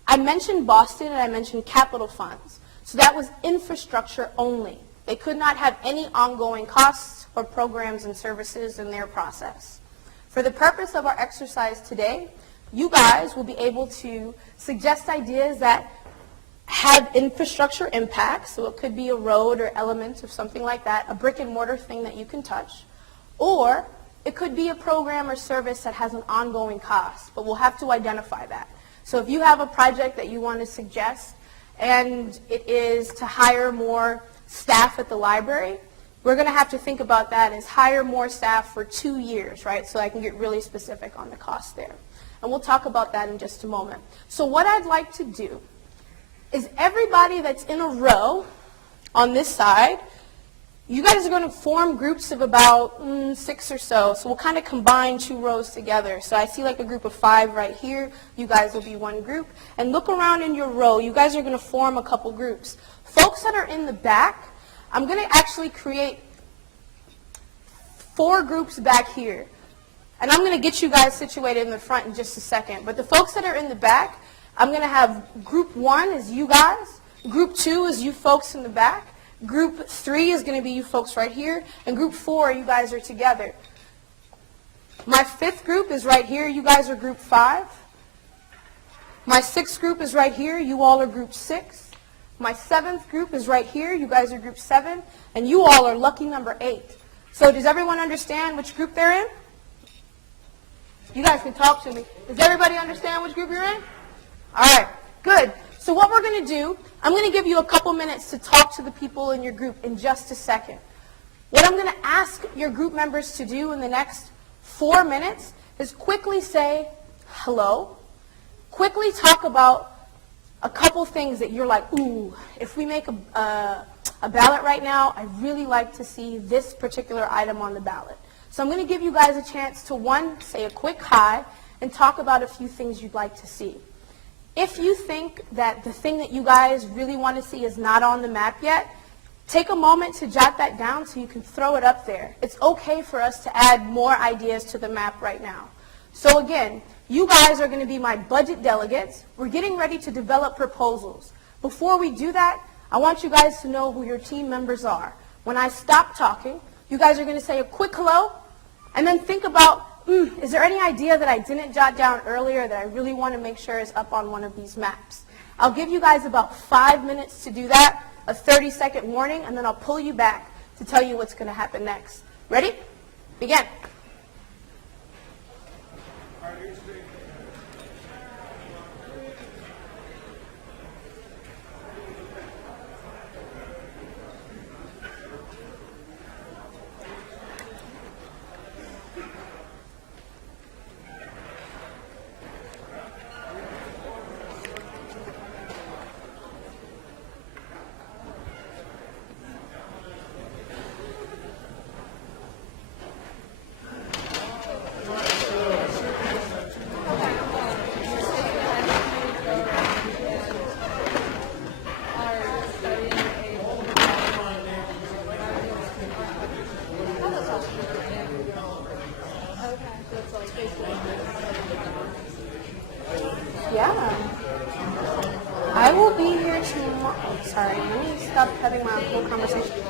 I mentioned Boston and I mentioned capital funds. So that was infrastructure only. They could not have any ongoing costs or programs and services in their process. For the purpose of our exercise today, you guys will be able to suggest ideas that have infrastructure impacts, so it could be a road or elements of something like that, a brick and mortar thing that you can touch, or it could be a program or service that has an ongoing cost, but we'll have to identify that. So if you have a project that you want to suggest, and it is to hire more staff at the library, we're going to have to think about that as hire more staff for 2 years, right? So I can get really specific on the cost there. And we'll talk about that in just a moment. So what I'd like to do is everybody that's in a row on this side, You guys are going to form groups of about 6 or so. So we'll kind of combine 2 rows together. So I see like a group of 5 right here. You guys will be one group. And look around in your row. You guys are going to form a couple groups. Folks that are in the back, I'm going to actually create 4 groups back here. And I'm going to get you guys situated in the front in just a second. But the folks that are in the back, I'm going to have group 1 is you guys. Group 2 is you folks in the back. Group 3 is going to be you folks right here. And group 4, you guys are together. My 5th group is right here. You guys are group 5. My 6th group is right here. You all are group 6. My 7th group is right here. You guys are group 7. And you all are lucky number 8. So does everyone understand which group they're in? You guys can talk to me. Does everybody understand which group you're in? All right, good. So what we're going to do, I'm going to give you a couple minutes to talk to the people in your group in just a second. What I'm going to ask your group members to do in the next 4 minutes is quickly say hello, quickly talk about a couple things that you're like, ooh, if we make a ballot right now, I'd really like to see this particular item on the ballot. So I'm going to give you guys a chance to, 1, say a quick hi, and talk about a few things you'd like to see. If you think that the thing that you guys really want to see is not on the map yet, take a moment to jot that down so you can throw it up there. It's okay for us to add more ideas to the map right now. So again, you guys are going to be my budget delegates. We're getting ready to develop proposals. Before we do that, I want you guys to know who your team members are. When I stop talking, you guys are going to say a quick hello, and then think about, is there any idea that I didn't jot down earlier that I really want to make sure is up on one of these maps? I'll give you guys about 5 minutes to do that, a 30-second warning, and then I'll pull you back to tell you what's going to happen next. Ready? Begin. Yeah. I will be here tomorrow. Sorry, let me stop having my whole conversation.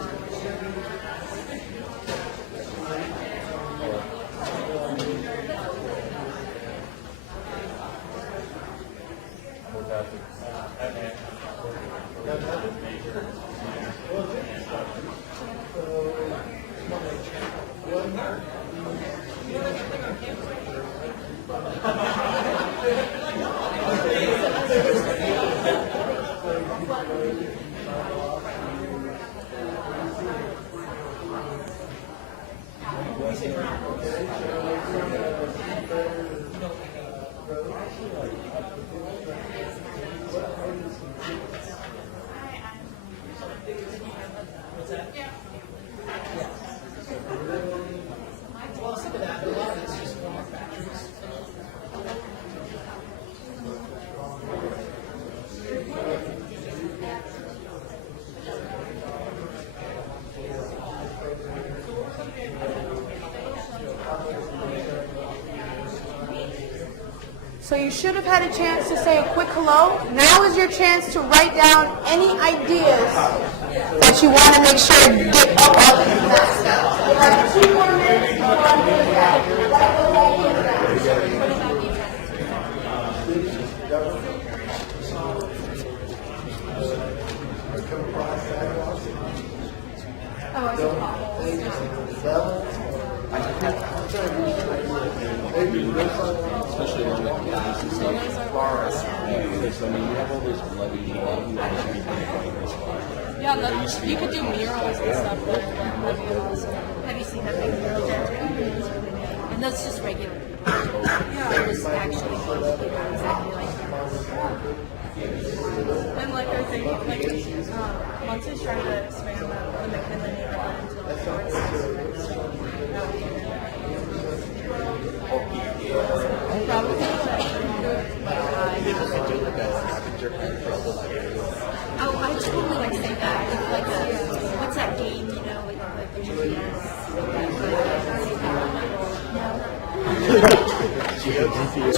So you should have had a chance to say a quick hello. Now is your chance to write down any ideas that you want to make sure you get up on the map. You have 2 more minutes before I'm doing that. Oh, I Especially along the canals and stuff. Because, I mean, you have all those levees and all of that should be going this far. Yeah, you could do murals and stuff there. Have you seen that big mural downtown? And that's just regular people. Yeah. It's actually exactly like that. And like I think, like, once he's trying to expand the McKinley neighborhood definitely like say that. It's like what's that game, you know, like the GPS. Geocaching.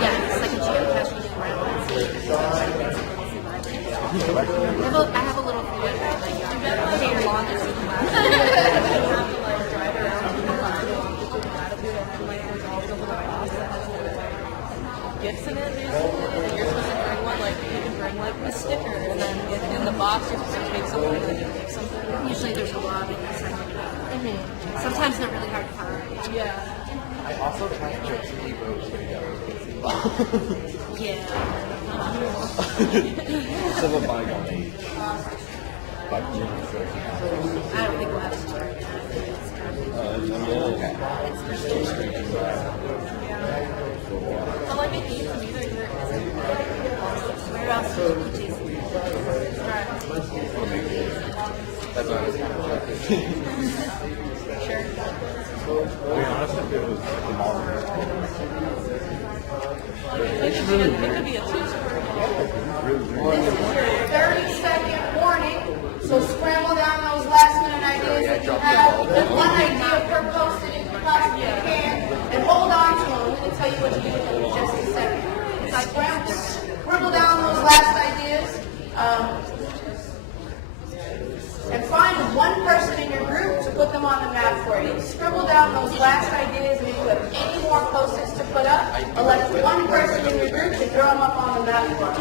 Yeah, it's like a geocaching environment. I have a little feeling like stay your longest you can last. You have to like drive around and find latitude and then like there's always a little box that has little like gifts in it basically, and you're supposed to bring one, like you can bring like a sticker, and then in the box you're supposed to take something and then you take something. Usually there's a lobby inside. Sometimes they're really hard to find. Yeah. I also captured e-books video. Yeah. It's of a bygone age. I don't think we'll have to start that. But like it needs to be there. Where else would you choose? That's not Sure. To be honest, if it was the mall. It could be a two-story. This is your 30-second warning, so scramble down those last-minute ideas that you have. One idea per post-it if you possibly can, and hold on to them. I'm going to tell you what to do with them in just a second. Scribble down those last ideas, and find one person in your group to put them on the map for you. Scribble down those last ideas, and if you have any more post-its to put up, elect one person in your group to throw them up on the map for us.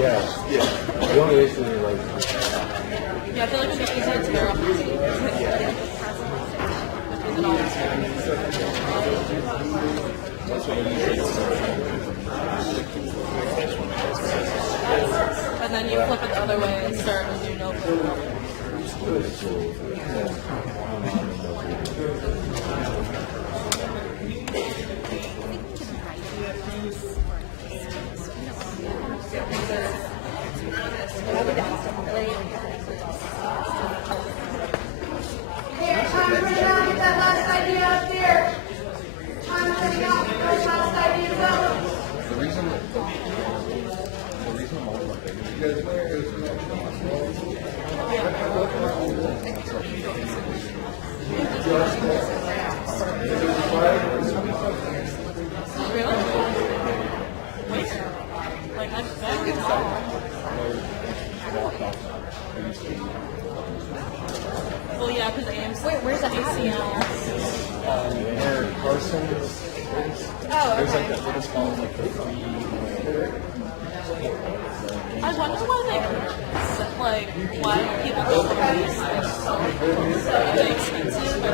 Yeah. The only issue is like. Yeah, I feel like it'd be easier to narrow down. And then you flip it the other way and start and do no flip. Here, time to run out, get that last idea up there. Time to run out, get those last ideas up. The reason I'm all about it is because Well, yeah, because AMC. Wait, where's the ACL? where Carson's there's like that little small like I wonder why why people go for these things so really expensive, but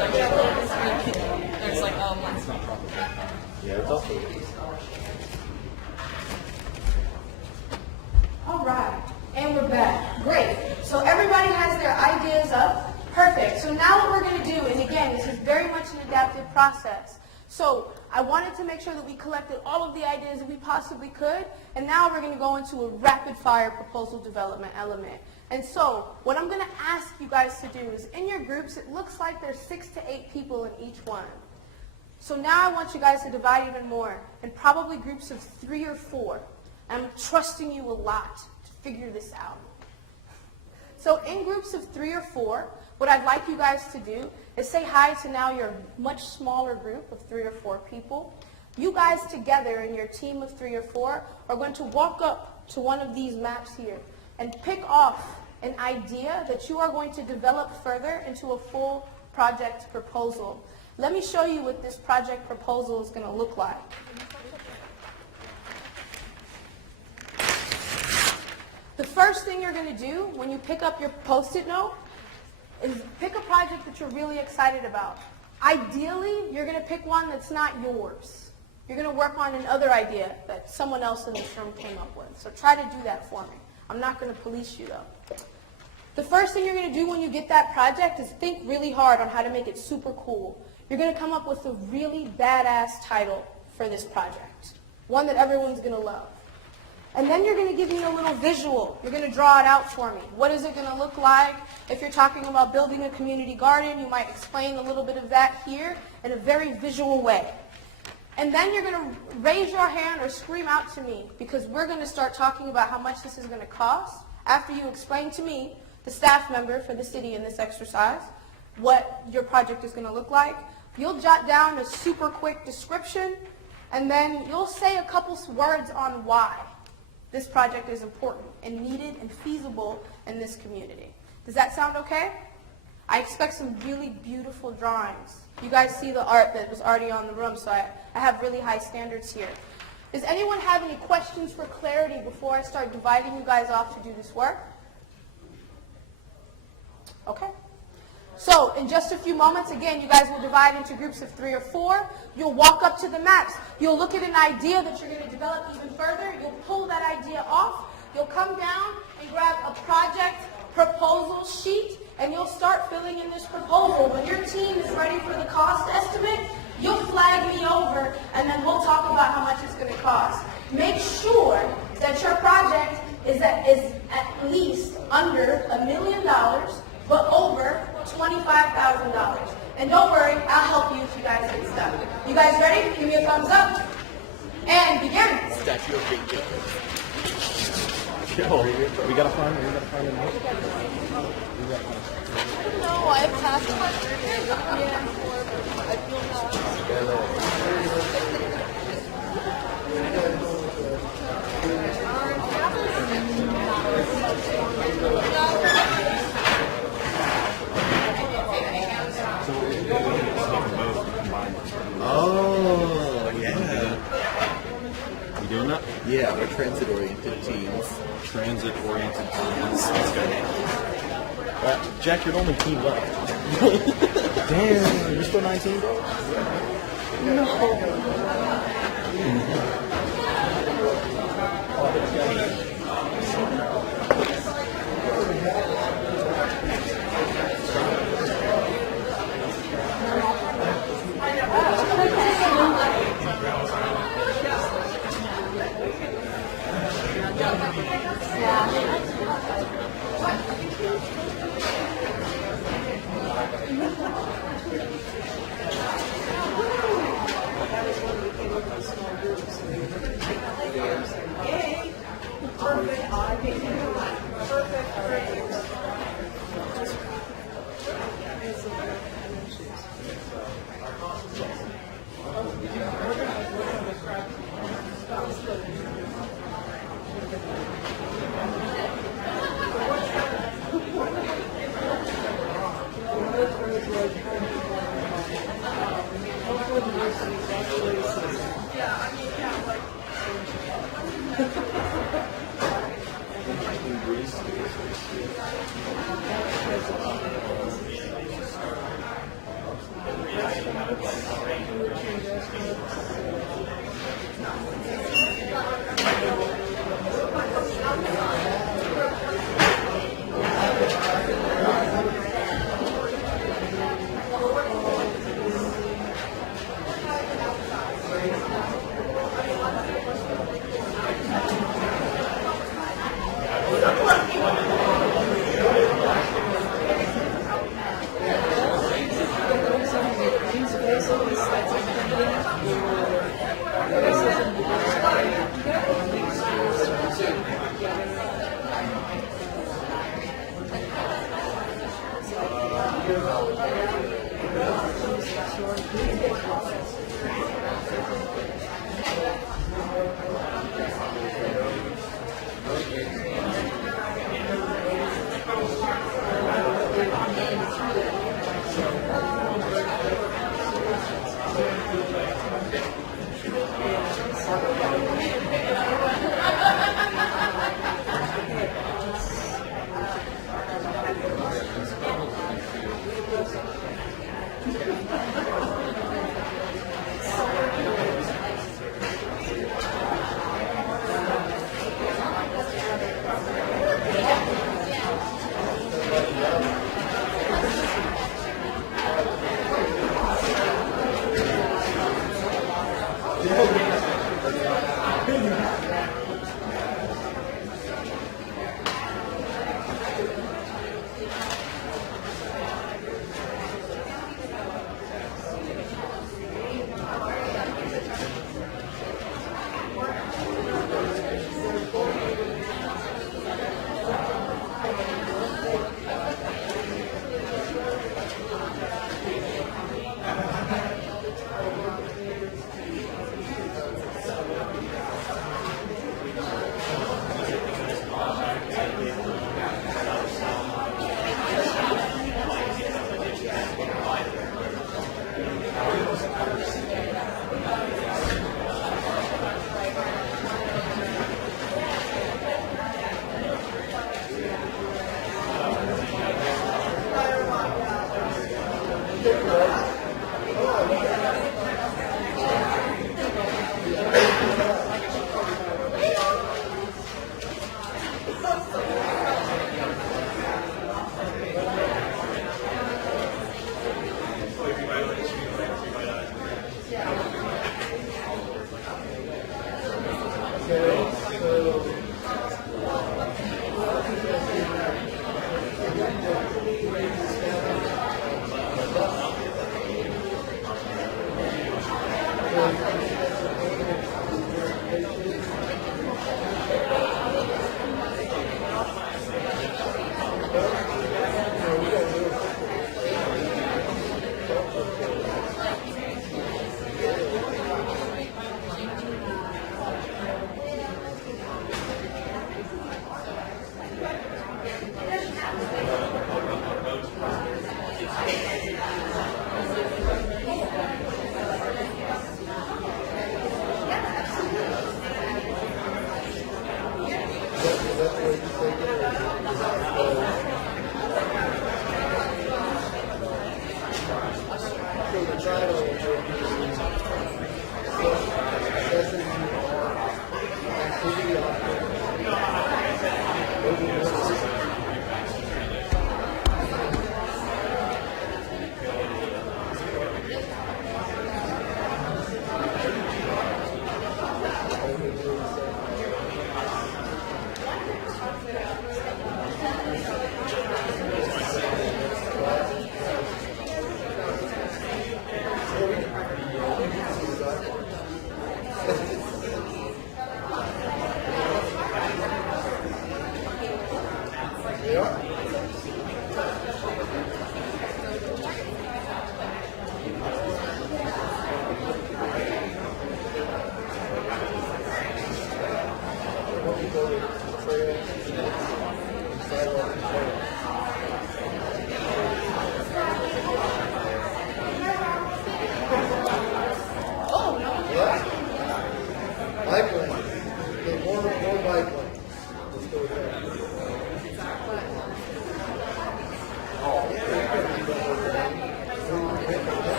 there's like, oh, it's not proper. yeah, it's also All right, and we're back. Great. So everybody has their ideas up. Perfect. So now what we're going to do, and again, this is very much an adaptive process. So I wanted to make sure that we collected all of the ideas that we possibly could, and now we're going to go into a rapid-fire proposal development element. And so what I'm going to ask you guys to do is, in your groups, it looks like there's 6 to 8 people in each one. So now I want you guys to divide even more, in probably groups of 3 or 4. I'm trusting you a lot to figure this out. So in groups of 3 or 4, what I'd like you guys to do is say hi to now your much smaller group of 3 or 4 people. You guys together in your team of 3 or 4 are going to walk up to one of these maps here and pick off an idea that you are going to develop further into a full project proposal. Let me show you what this project proposal is going to look like. The first thing you're going to do when you pick up your Post-it note is pick a project that you're really excited about. Ideally, you're going to pick one that's not yours. You're going to work on another idea that someone else in this room came up with. So try to do that for me. I'm not going to police you, though. The first thing you're going to do when you get that project is think really hard on how to make it super cool. You're going to come up with a really badass title for this project, one that everyone's going to love. And then you're going to give me a little visual. You're going to draw it out for me. What is it going to look like? If you're talking about building a community garden, you might explain a little bit of that here in a very visual way. And then you're going to raise your hand or scream out to me, because we're going to start talking about how much this is going to cost after you explain to me, the staff member for the city in this exercise, what your project is going to look like. You'll jot down a super quick description, and then you'll say a couple words on why this project is important and needed and feasible in this community. Does that sound okay? I expect some really beautiful drawings. You guys see the art that was already on the room, so I have really high standards here. Does anyone have any questions for clarity before I start dividing you guys off to do this work? Okay. So in just a few moments, again, you guys will divide into groups of 3 or 4. You'll walk up to the maps. You'll look at an idea that you're going to develop even further. You'll pull that idea off. You'll come down and grab a project proposal sheet, and you'll start filling in this proposal. When your team is ready for the cost estimate, you'll flag me over, and then we'll talk about how much it's going to cost. Make sure that your project is at least under $1 million, but over $25,000. And don't worry, I'll help you if you guys get stuck. You guys ready? Give me a thumbs up. And begin. Statue of Big Jacob. We gotta find a note. No, I passed my yeah. I feel Oh, yeah. You doing that? Yeah, we're transit-oriented teams. Transit-oriented teams. That's good. Jack, you're the only team left. Damn, you're still 19, bro?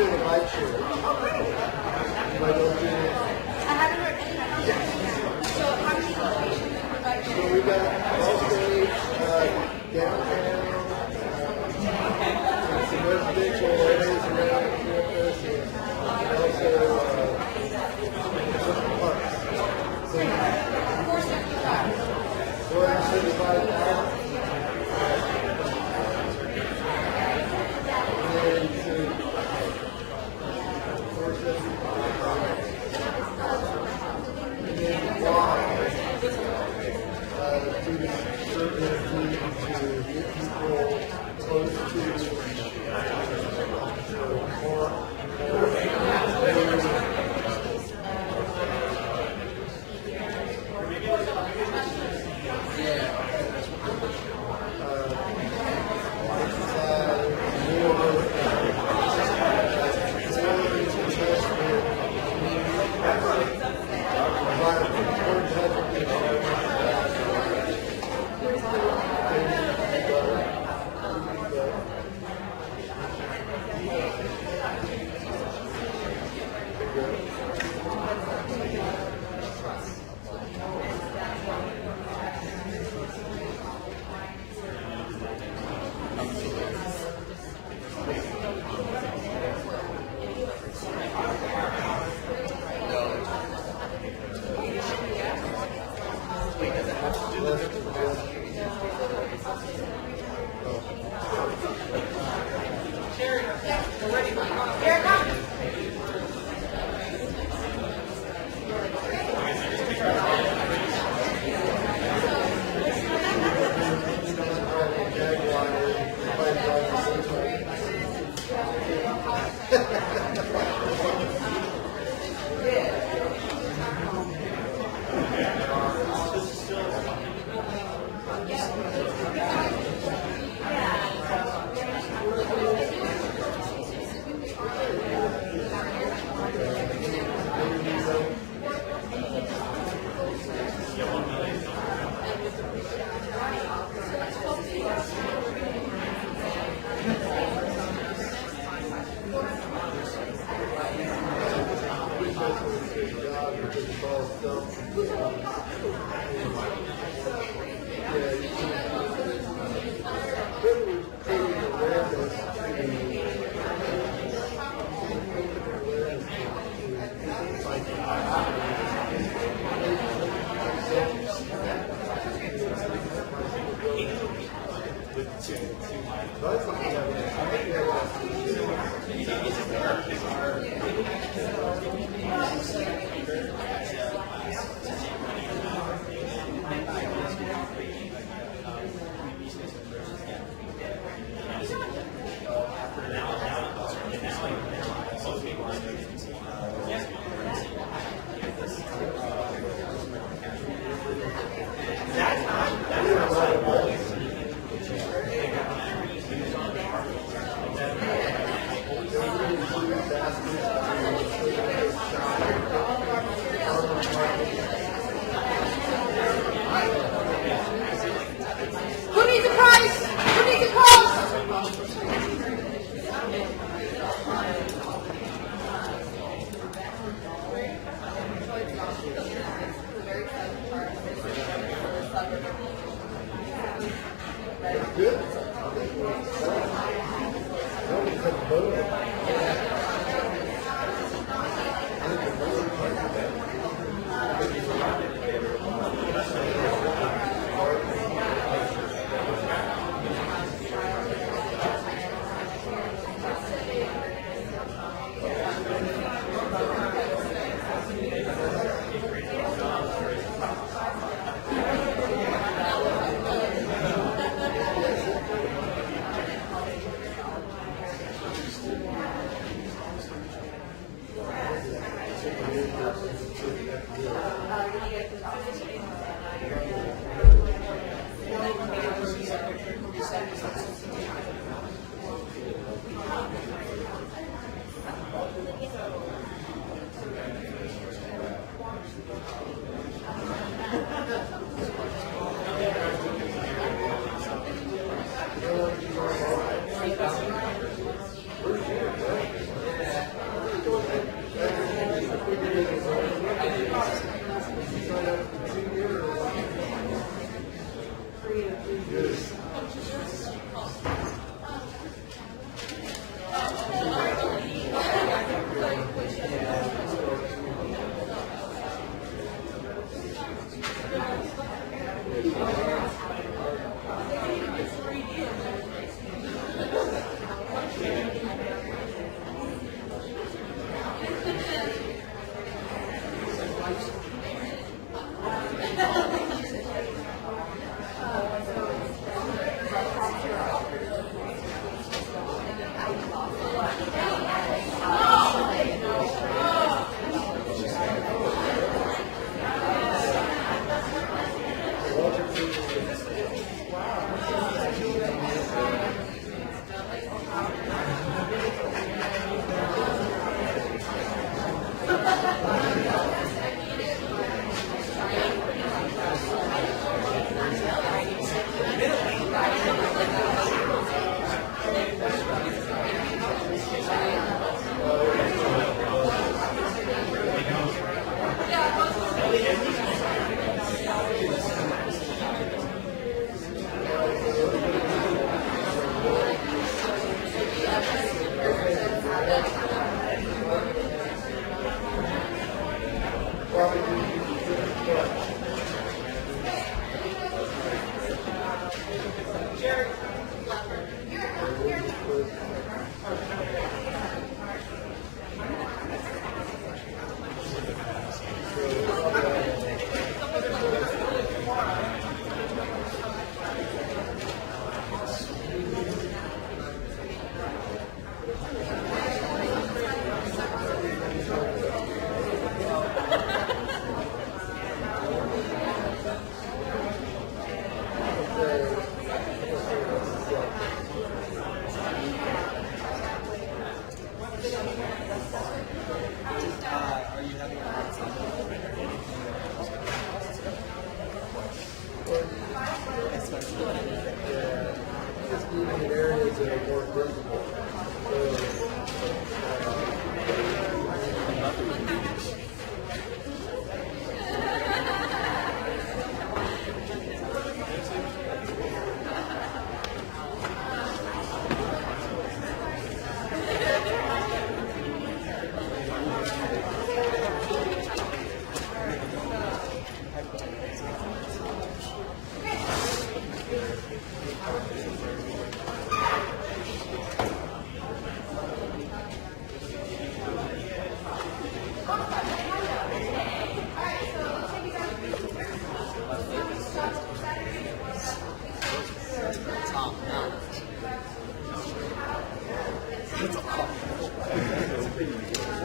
doing a bike share. I haven't heard anything. So how many locations for bike So share? we got Allstate, downtown, some residential areas around campus, and also some parks. So 475,000.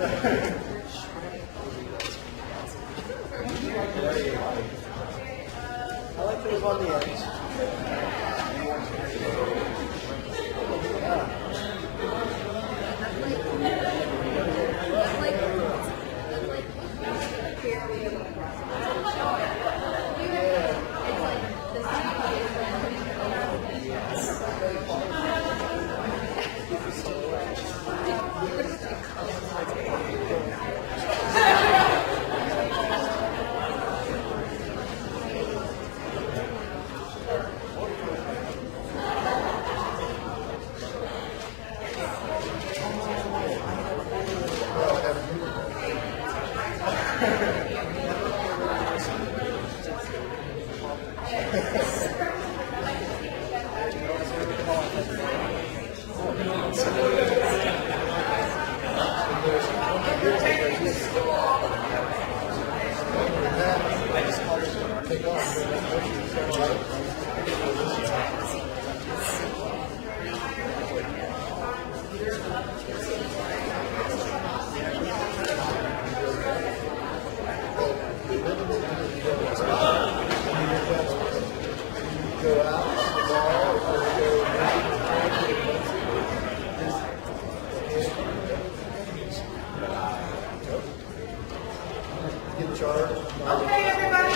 I like those on the edge. Okay, everybody.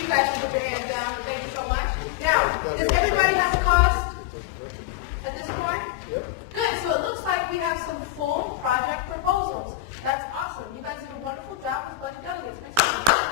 You guys can put your hands down. Thank you so much. Now, does everybody have a cost at this point? Yep. Good. So it looks like we have some full project proposals. That's awesome. You guys did a wonderful job as budget delegates. Make some noise.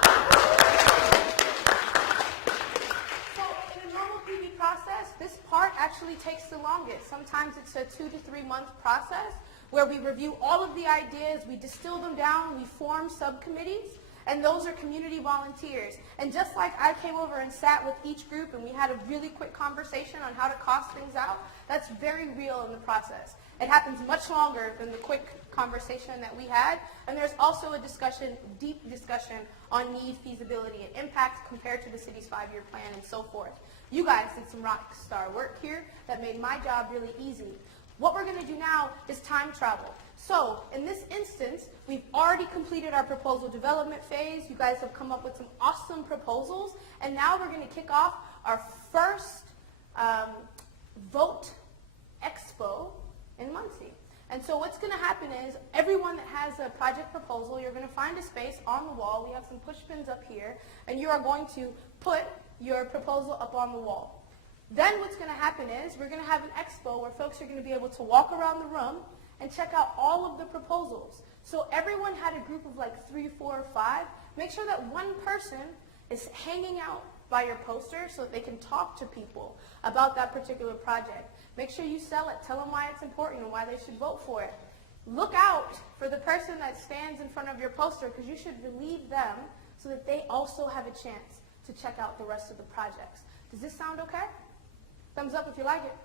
So in a normal PV process, this part actually takes the longest. Sometimes it's a 2 to 3 month process, where we review all of the ideas, we distill them down, we form subcommittees, and those are community volunteers. And just like I came over and sat with each group and we had a really quick conversation on how to cost things out, that's very real in the process. It happens much longer than the quick conversation that we had, and there's also a discussion, deep discussion on need, feasibility, and impact compared to the city's 5-year plan and so forth. You guys did some rock star work here that made my job really easy. What we're going to do now is time travel. So in this instance, we've already completed our proposal development phase. You guys have come up with some awesome proposals. And now we're going to kick off our first vote expo in Muncie. And so what's going to happen is everyone that has a project proposal, you're going to find a space on the wall. We have some push pins up here. And you are going to put your proposal up on the wall. Then what's going to happen is we're going to have an expo where folks are going to be able to walk around the room and check out all of the proposals. So everyone had a group of like 3, 4, or 5. Make sure that one person is hanging out by your poster so that they can talk to people about that particular project. Make sure you sell it. Tell them why it's important and why they should vote for it. Look out for the person that stands in front of your poster, because you should relieve them so that they also have a chance to check out the rest of the projects. Does this sound okay? Thumbs up if you like it.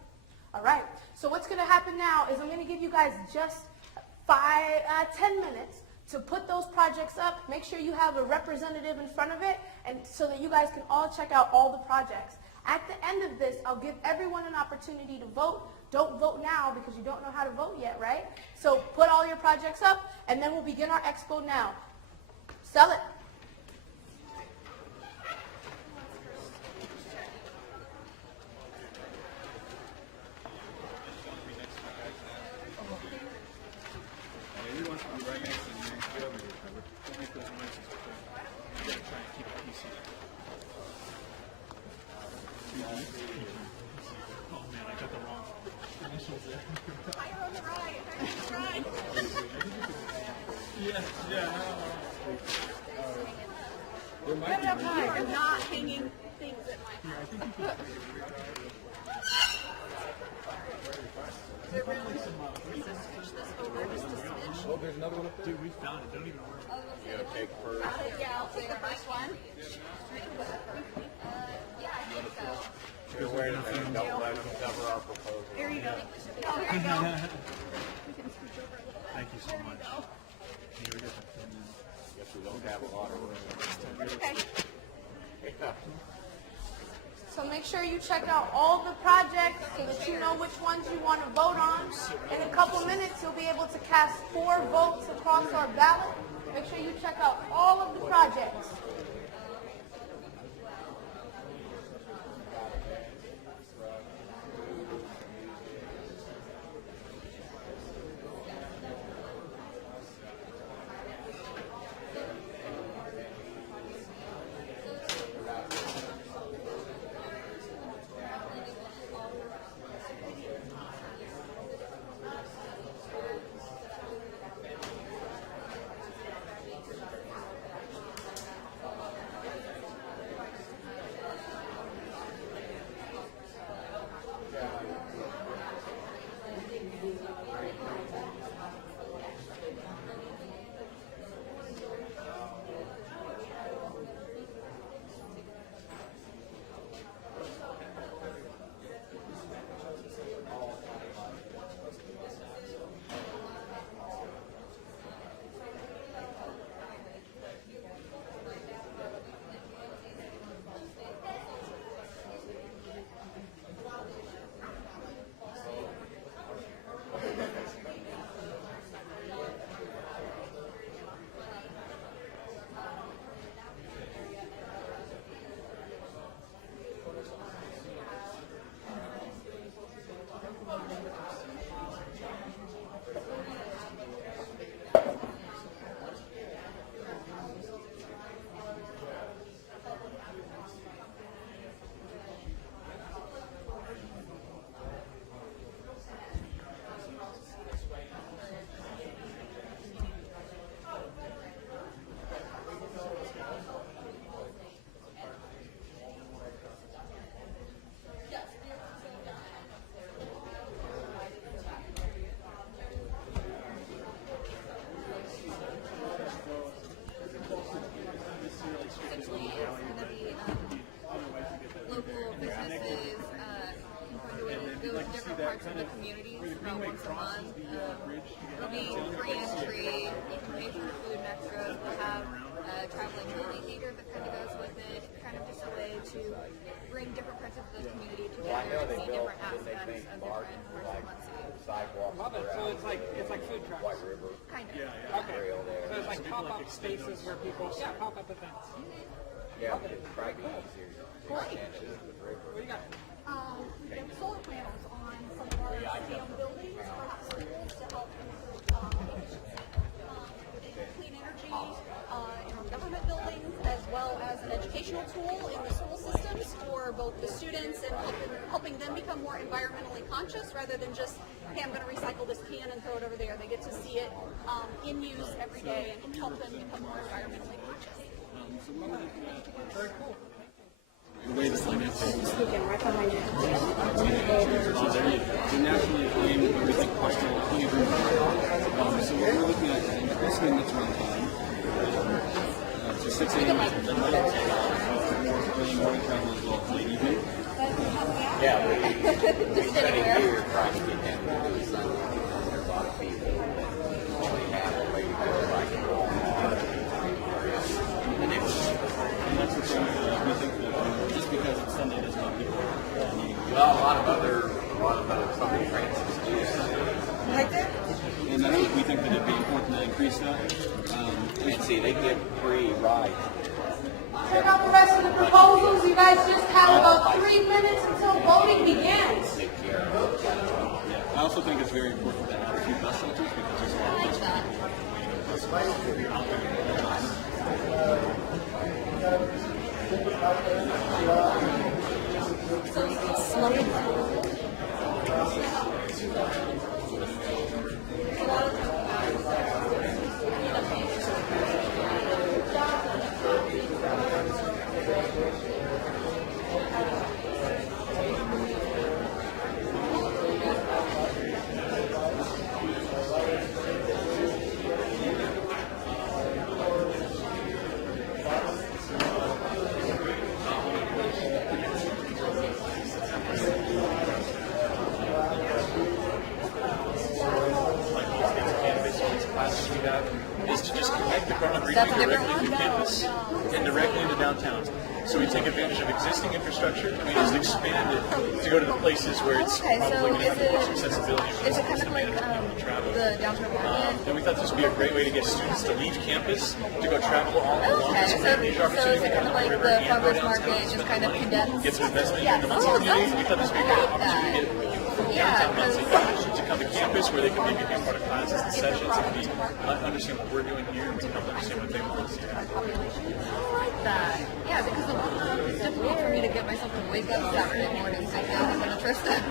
All right. So what's going to happen now is I'm going to give you guys just 10 minutes to put those projects up. Make sure you have a representative in front of it, and so that you guys can all check out all the projects. At the end of this, I'll give everyone an opportunity to vote. Don't vote now because you don't know how to vote yet, right? So put all your projects up, and then we'll begin our expo now. Sell it. You're not hanging things at my house. Oh, there's another one up there. Dude, we found it. Don't even worry. You gotta take first. Yeah, I'll take the first one. Yeah, I think so. You're wearing a double-edged cover our proposal. Here you go. Oh, here you go. Thank you so much. Guess we don't have a lot of room. Okay. Yeah. So make sure you check out all the projects so that you know which ones you want to vote on. In a couple minutes, you'll be able to cast 4 votes across our ballot. Make sure you check out all of the projects. parts of the communities about once a month. It'll be free entry, information, food, and extras. We'll have a traveling movie theater that kind of goes with it. Kind of just a way to bring different parts of the community together and see different aspects of different parts of Muncie. Love it. So it's like food trucks. Kind of. Okay. So it's like pop-up spaces where people pop-up events. Yeah, it's probably easier. What do you got? Solar panels on some of our museum buildings, perhaps schools, to help clean energy in our government buildings, as well as an educational tool in the school systems for both the students and helping them become more environmentally conscious rather than just, hey, I'm going to recycle this can and throw it over there. They get to see it in use every day and can help them become more environmentally conscious. Very cool. The way the financial the nationally acclaimed everything question so we're looking at increasing the runtime to 6 a.m. early morning travel as well as late evening. Yeah, we spent a year trying to get them to do something. There's a lot of people that only have a way to go like and that's the thing we think that just because it's Sunday doesn't mean people are needing to. Well, a lot of other Sunday trances do. Like that? And that's what we think that it'd be important to increase that. And see, they get free rides. Check out the rest of the proposals. You guys just have about 3 minutes until voting begins. I also think it's very important to have a few bus shelters because there's a lot of people waiting on buses out there. that is to just connect the Carmel Greenway directly to campus and directly into downtown. So we take advantage of existing infrastructure and we just expand it to go to the places where it's probably going to have the most accessibility. Is it kind of like the downtown area? And we thought this would be a great way to get students to leave campus to go travel all along this leisure So opportunity is it kind of like the farmers market, just kind of condensed? get some investment in the Muncie community. We thought this would be a great opportunity to get downtown Muncie to come to campus where they can maybe be part of classes and sessions and understand what we're doing here and to help understand what they want to see. That. Yeah, because it's difficult for me to get myself to wake up Saturday mornings because I'm interested.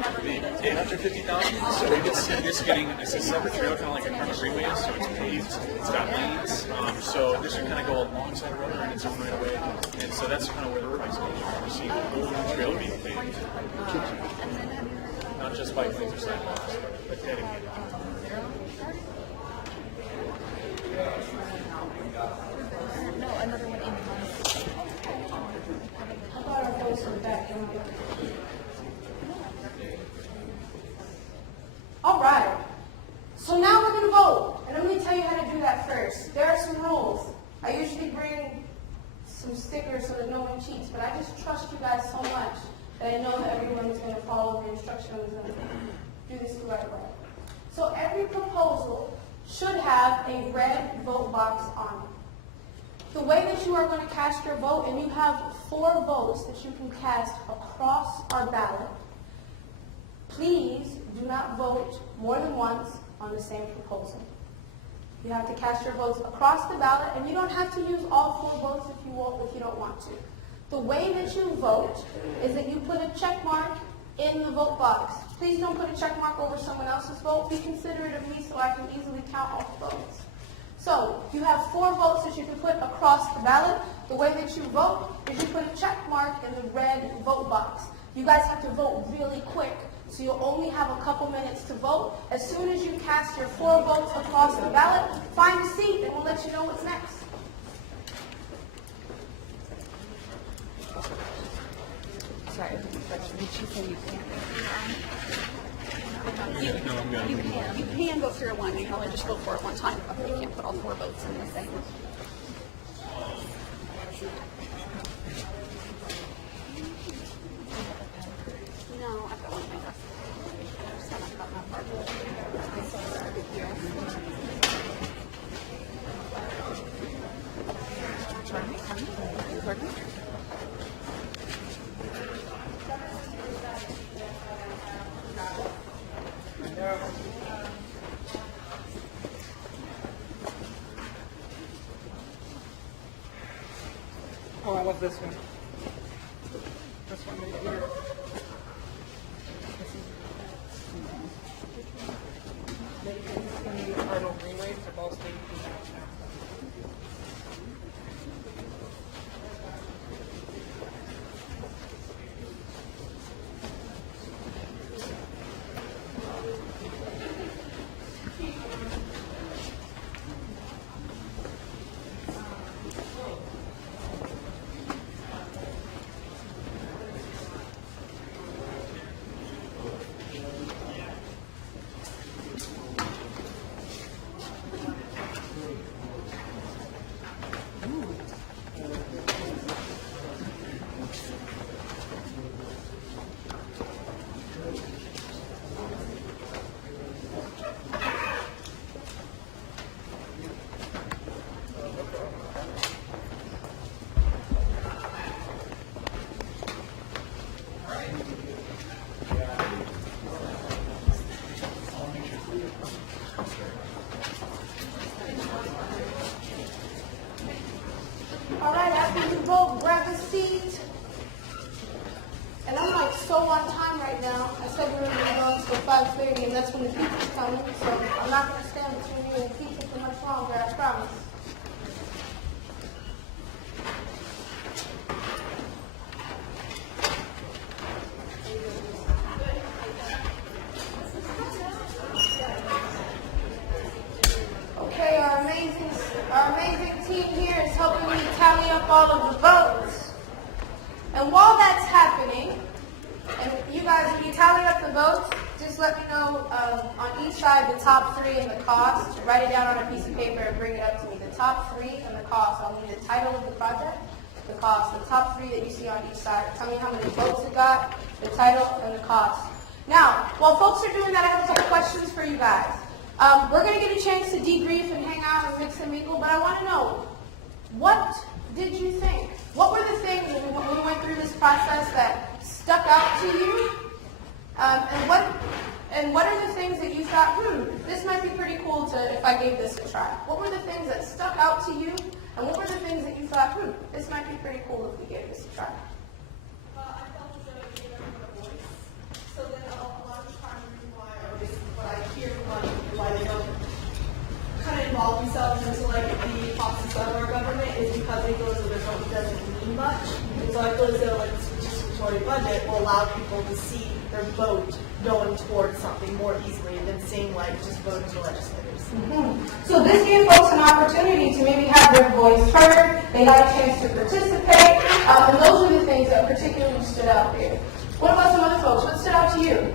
The 850,000, so we can see this getting, it's a separate trail, kind of like a Carmel Greenway is, so it's paved, it's got lanes, so this would kind of go alongside the road and its own right away, and so that's kind of where the price goes. We're seeing the whole new trail being paved, not just bike lanes or sidewalks, but dedicated. No, another one in All right. So now we're going to vote. And I'm going to tell you how to do that first. There are some rules. I usually bring some stickers so that no one cheats, but I just trust you guys so much that I know that everyone is going to follow the instructions and do this the right way. So every proposal should have a red vote box on it. The way that you are going to cast your vote, and you have 4 votes that you can cast across our ballot. Please do not vote more than once on the same proposal. You have to cast your votes across the ballot, and you don't have to use all 4 votes if you don't want to. The way that you vote is that you put a check mark in the vote box. Please don't put a check mark over someone else's vote. Be considerate of me so I can easily count all the votes. So you have 4 votes that you can put across the ballot. The way that you vote is you put a check mark in the red vote box. You guys have to vote really quick, so you'll only have a couple minutes to vote. As soon as you cast your 4 votes across the ballot, find a seat and we'll let you know what's next. Sorry, did she say you can't? You can vote for your one. You can only just vote for it one time. You can't put all 4 votes in the same. No, I've got one of my Oh, I love this one. This one right here. Cardinal Greenway for Ball State. All right, after you vote, grab a seat. And I'm like so on time right now. I said we were going to go until 5:30, and that's when the pizza's coming. So I'm not going to stand between you and the pizza for much longer, I promise. Okay, our amazing team here is helping me tally up all of the votes. And while that's happening, and you guys, if you tally up the votes, just just let me know on each side the top 3 and the cost. Write it down on a piece of paper and bring it up to me. The top 3 and the cost. I'll need the title of the project, the cost, the top 3 that you see on each side. Tell me how many votes it got, the title, and the cost. Now, while folks are doing that, I have a couple questions for you guys. We're going to get a chance to debrief and hang out and mix and mingle, but I want to know, what did you think? What were the things when we went through this process that stuck out to you? And what are the things that you thought, this might be pretty cool if I gave this a try? What were the things that stuck out to you? And what were the things that you thought, this might be pretty cool if we gave this a try? I felt as though it gave everyone a voice. So then a lot of times the reason why, or just what I hear from why they don't kind of involve themselves into like the process of our government is because they feel as though their vote doesn't mean much. And so I feel as though like this participatory budget will allow people to see their vote going towards something more easily than seeing like just voting for legislators. So this gave folks an opportunity to maybe have their voice heard, they got a chance to participate, and those are the things that particularly stood out there. What about some other folks? What stood out to you?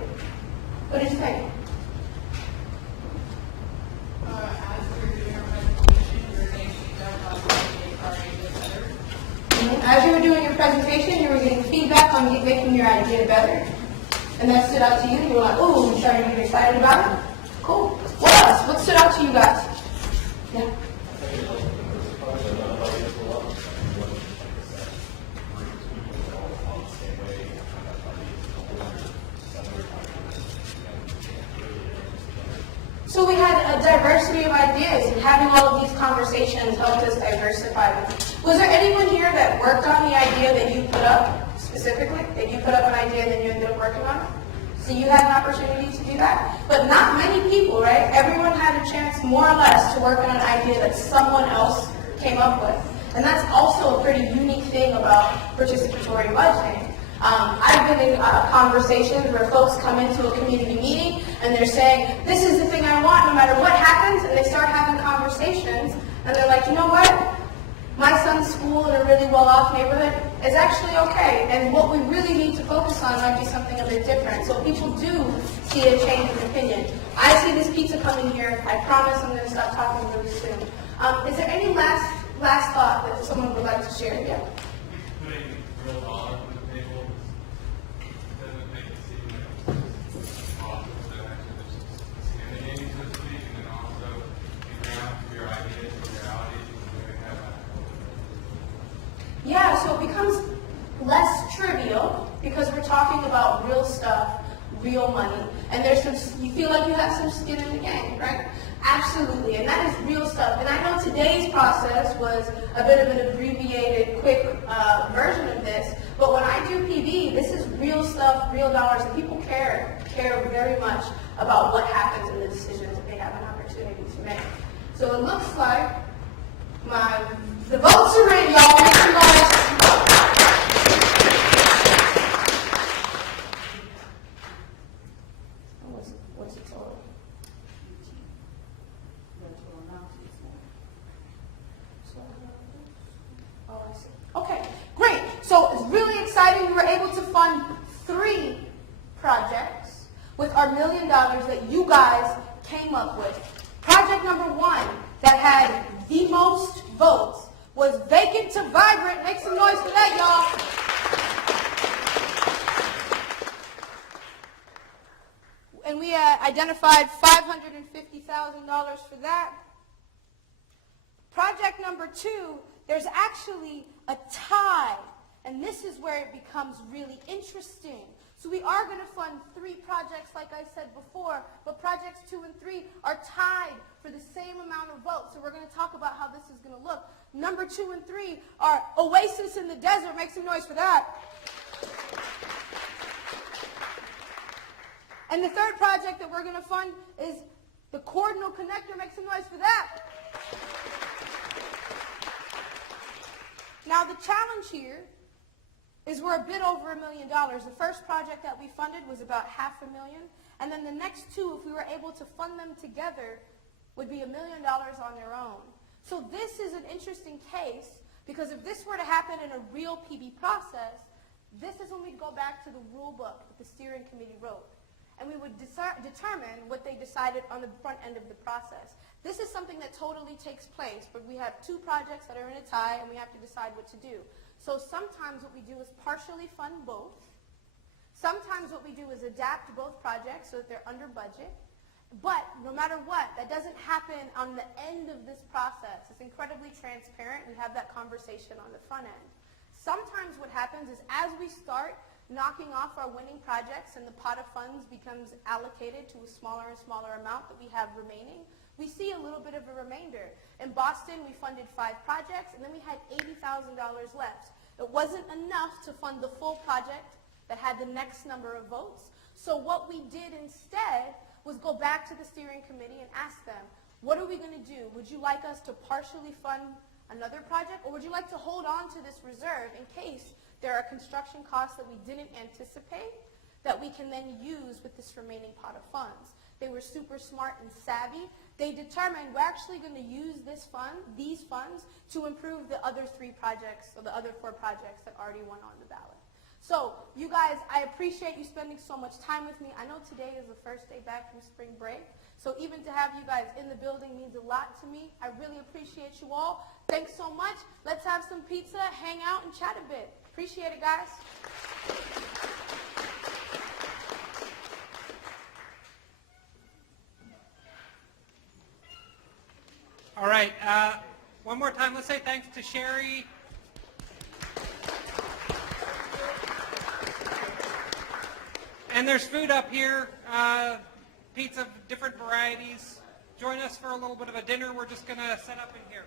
What did you think? As you were doing your presentation, you were getting feedback on making your idea better. And that stood out to you, and you were like, ooh, you started to get excited about it? Cool. What else? What stood out to you guys? Yeah. So we had a diversity of ideas, and having all of these conversations helped us diversify them. Was there anyone here that worked on the idea that you put up specifically? That you put up an idea and then you ended up working on it? So you had an opportunity to do that? But not many people, right? Everyone had a chance, more or less, to work on an idea that someone else came up with. And that's also a pretty unique thing about participatory budgeting. I've been in conversations where folks come into a community meeting and they're saying, this is the thing I want no matter what happens, and they start having conversations, and they're like, you know what? My son's school in a really well-off neighborhood is actually okay, and what we really need to focus on might be something a bit different. So people do see a change in opinion. I see this pizza coming here. I promise I'm going to stop talking really soon. Is there any last thought that someone would like to share? Yeah. Yeah, so it becomes less trivial because we're talking about real stuff, real money, and you feel like you have some skin in the game, right? Absolutely, and that is real stuff. And I know today's process was a bit of an abbreviated, quick version of this, but when I do PB, this is real stuff, real dollars, and people care very much about what happens in the decisions that they have an opportunity to make. So it looks like the votes are in, y'all. Make some noise. What's the total? Oh, I see. Okay, great. So it's really exciting. We were able to fund 3 projects with our $1 million that you guys came up with. Project number 1 that had the most votes was Vacant to Vibrant. Make some noise for that, y'all. And we identified $550,000 for that. Project number 2, there's actually a tie. And this is where it becomes really interesting. So we are going to fund 3 projects, like I said before, but projects 2 and 3 are tied for the same amount of votes. So we're going to talk about how this is going to look. Number 2 and 3 are Oasis in the Desert. Make some noise for that. And the 3rd project that we're going to fund is the Cordonal Connector. Make some noise for that. Now the challenge here is we're a bit over $1 million. The first project that we funded was about $500,000, and then the next 2, if we were able to fund them together, would be $1 million on their own. So this is an interesting case, because if this were to happen in a real PB process, this is when we'd go back to the rule book that the steering committee wrote. and we would determine what they decided on the front end of the process. This is something that totally takes place, but we have two projects that are in a tie, and we have to decide what to do. So sometimes what we do is partially fund both. Sometimes what we do is adapt both projects so that they're under budget. But no matter what, that doesn't happen on the end of this process. It's incredibly transparent. We have that conversation on the front end. Sometimes what happens is as we start knocking off our winning projects and the pot of funds becomes allocated to a smaller and smaller amount that we have remaining, we see a little bit of a remainder. In Boston, we funded 5 projects, and then we had $80,000 left. It wasn't enough to fund the full project that had the next number of votes. So what we did instead was go back to the steering committee and ask them, what are we going to do? Would you like us to partially fund another project, or would you like to hold on to this reserve in case there are construction costs that we didn't anticipate that we can then use with this remaining pot of funds? They were super smart and savvy. They determined we're actually going to use these funds to improve the other 3 projects, or the other 4 projects that already went on the ballot. So, you guys, I appreciate you spending so much time with me. I know today is the first day back from spring break, so even to have you guys in the building means a lot to me. I really appreciate you all. Thanks so much. Let's have some pizza, hang out, and chat a bit. Appreciate it, guys. All right, one more time, let's say thanks to Shari. And there's food up here, pizza of different varieties. Join us for a little bit of a dinner. We're just going to set up in here.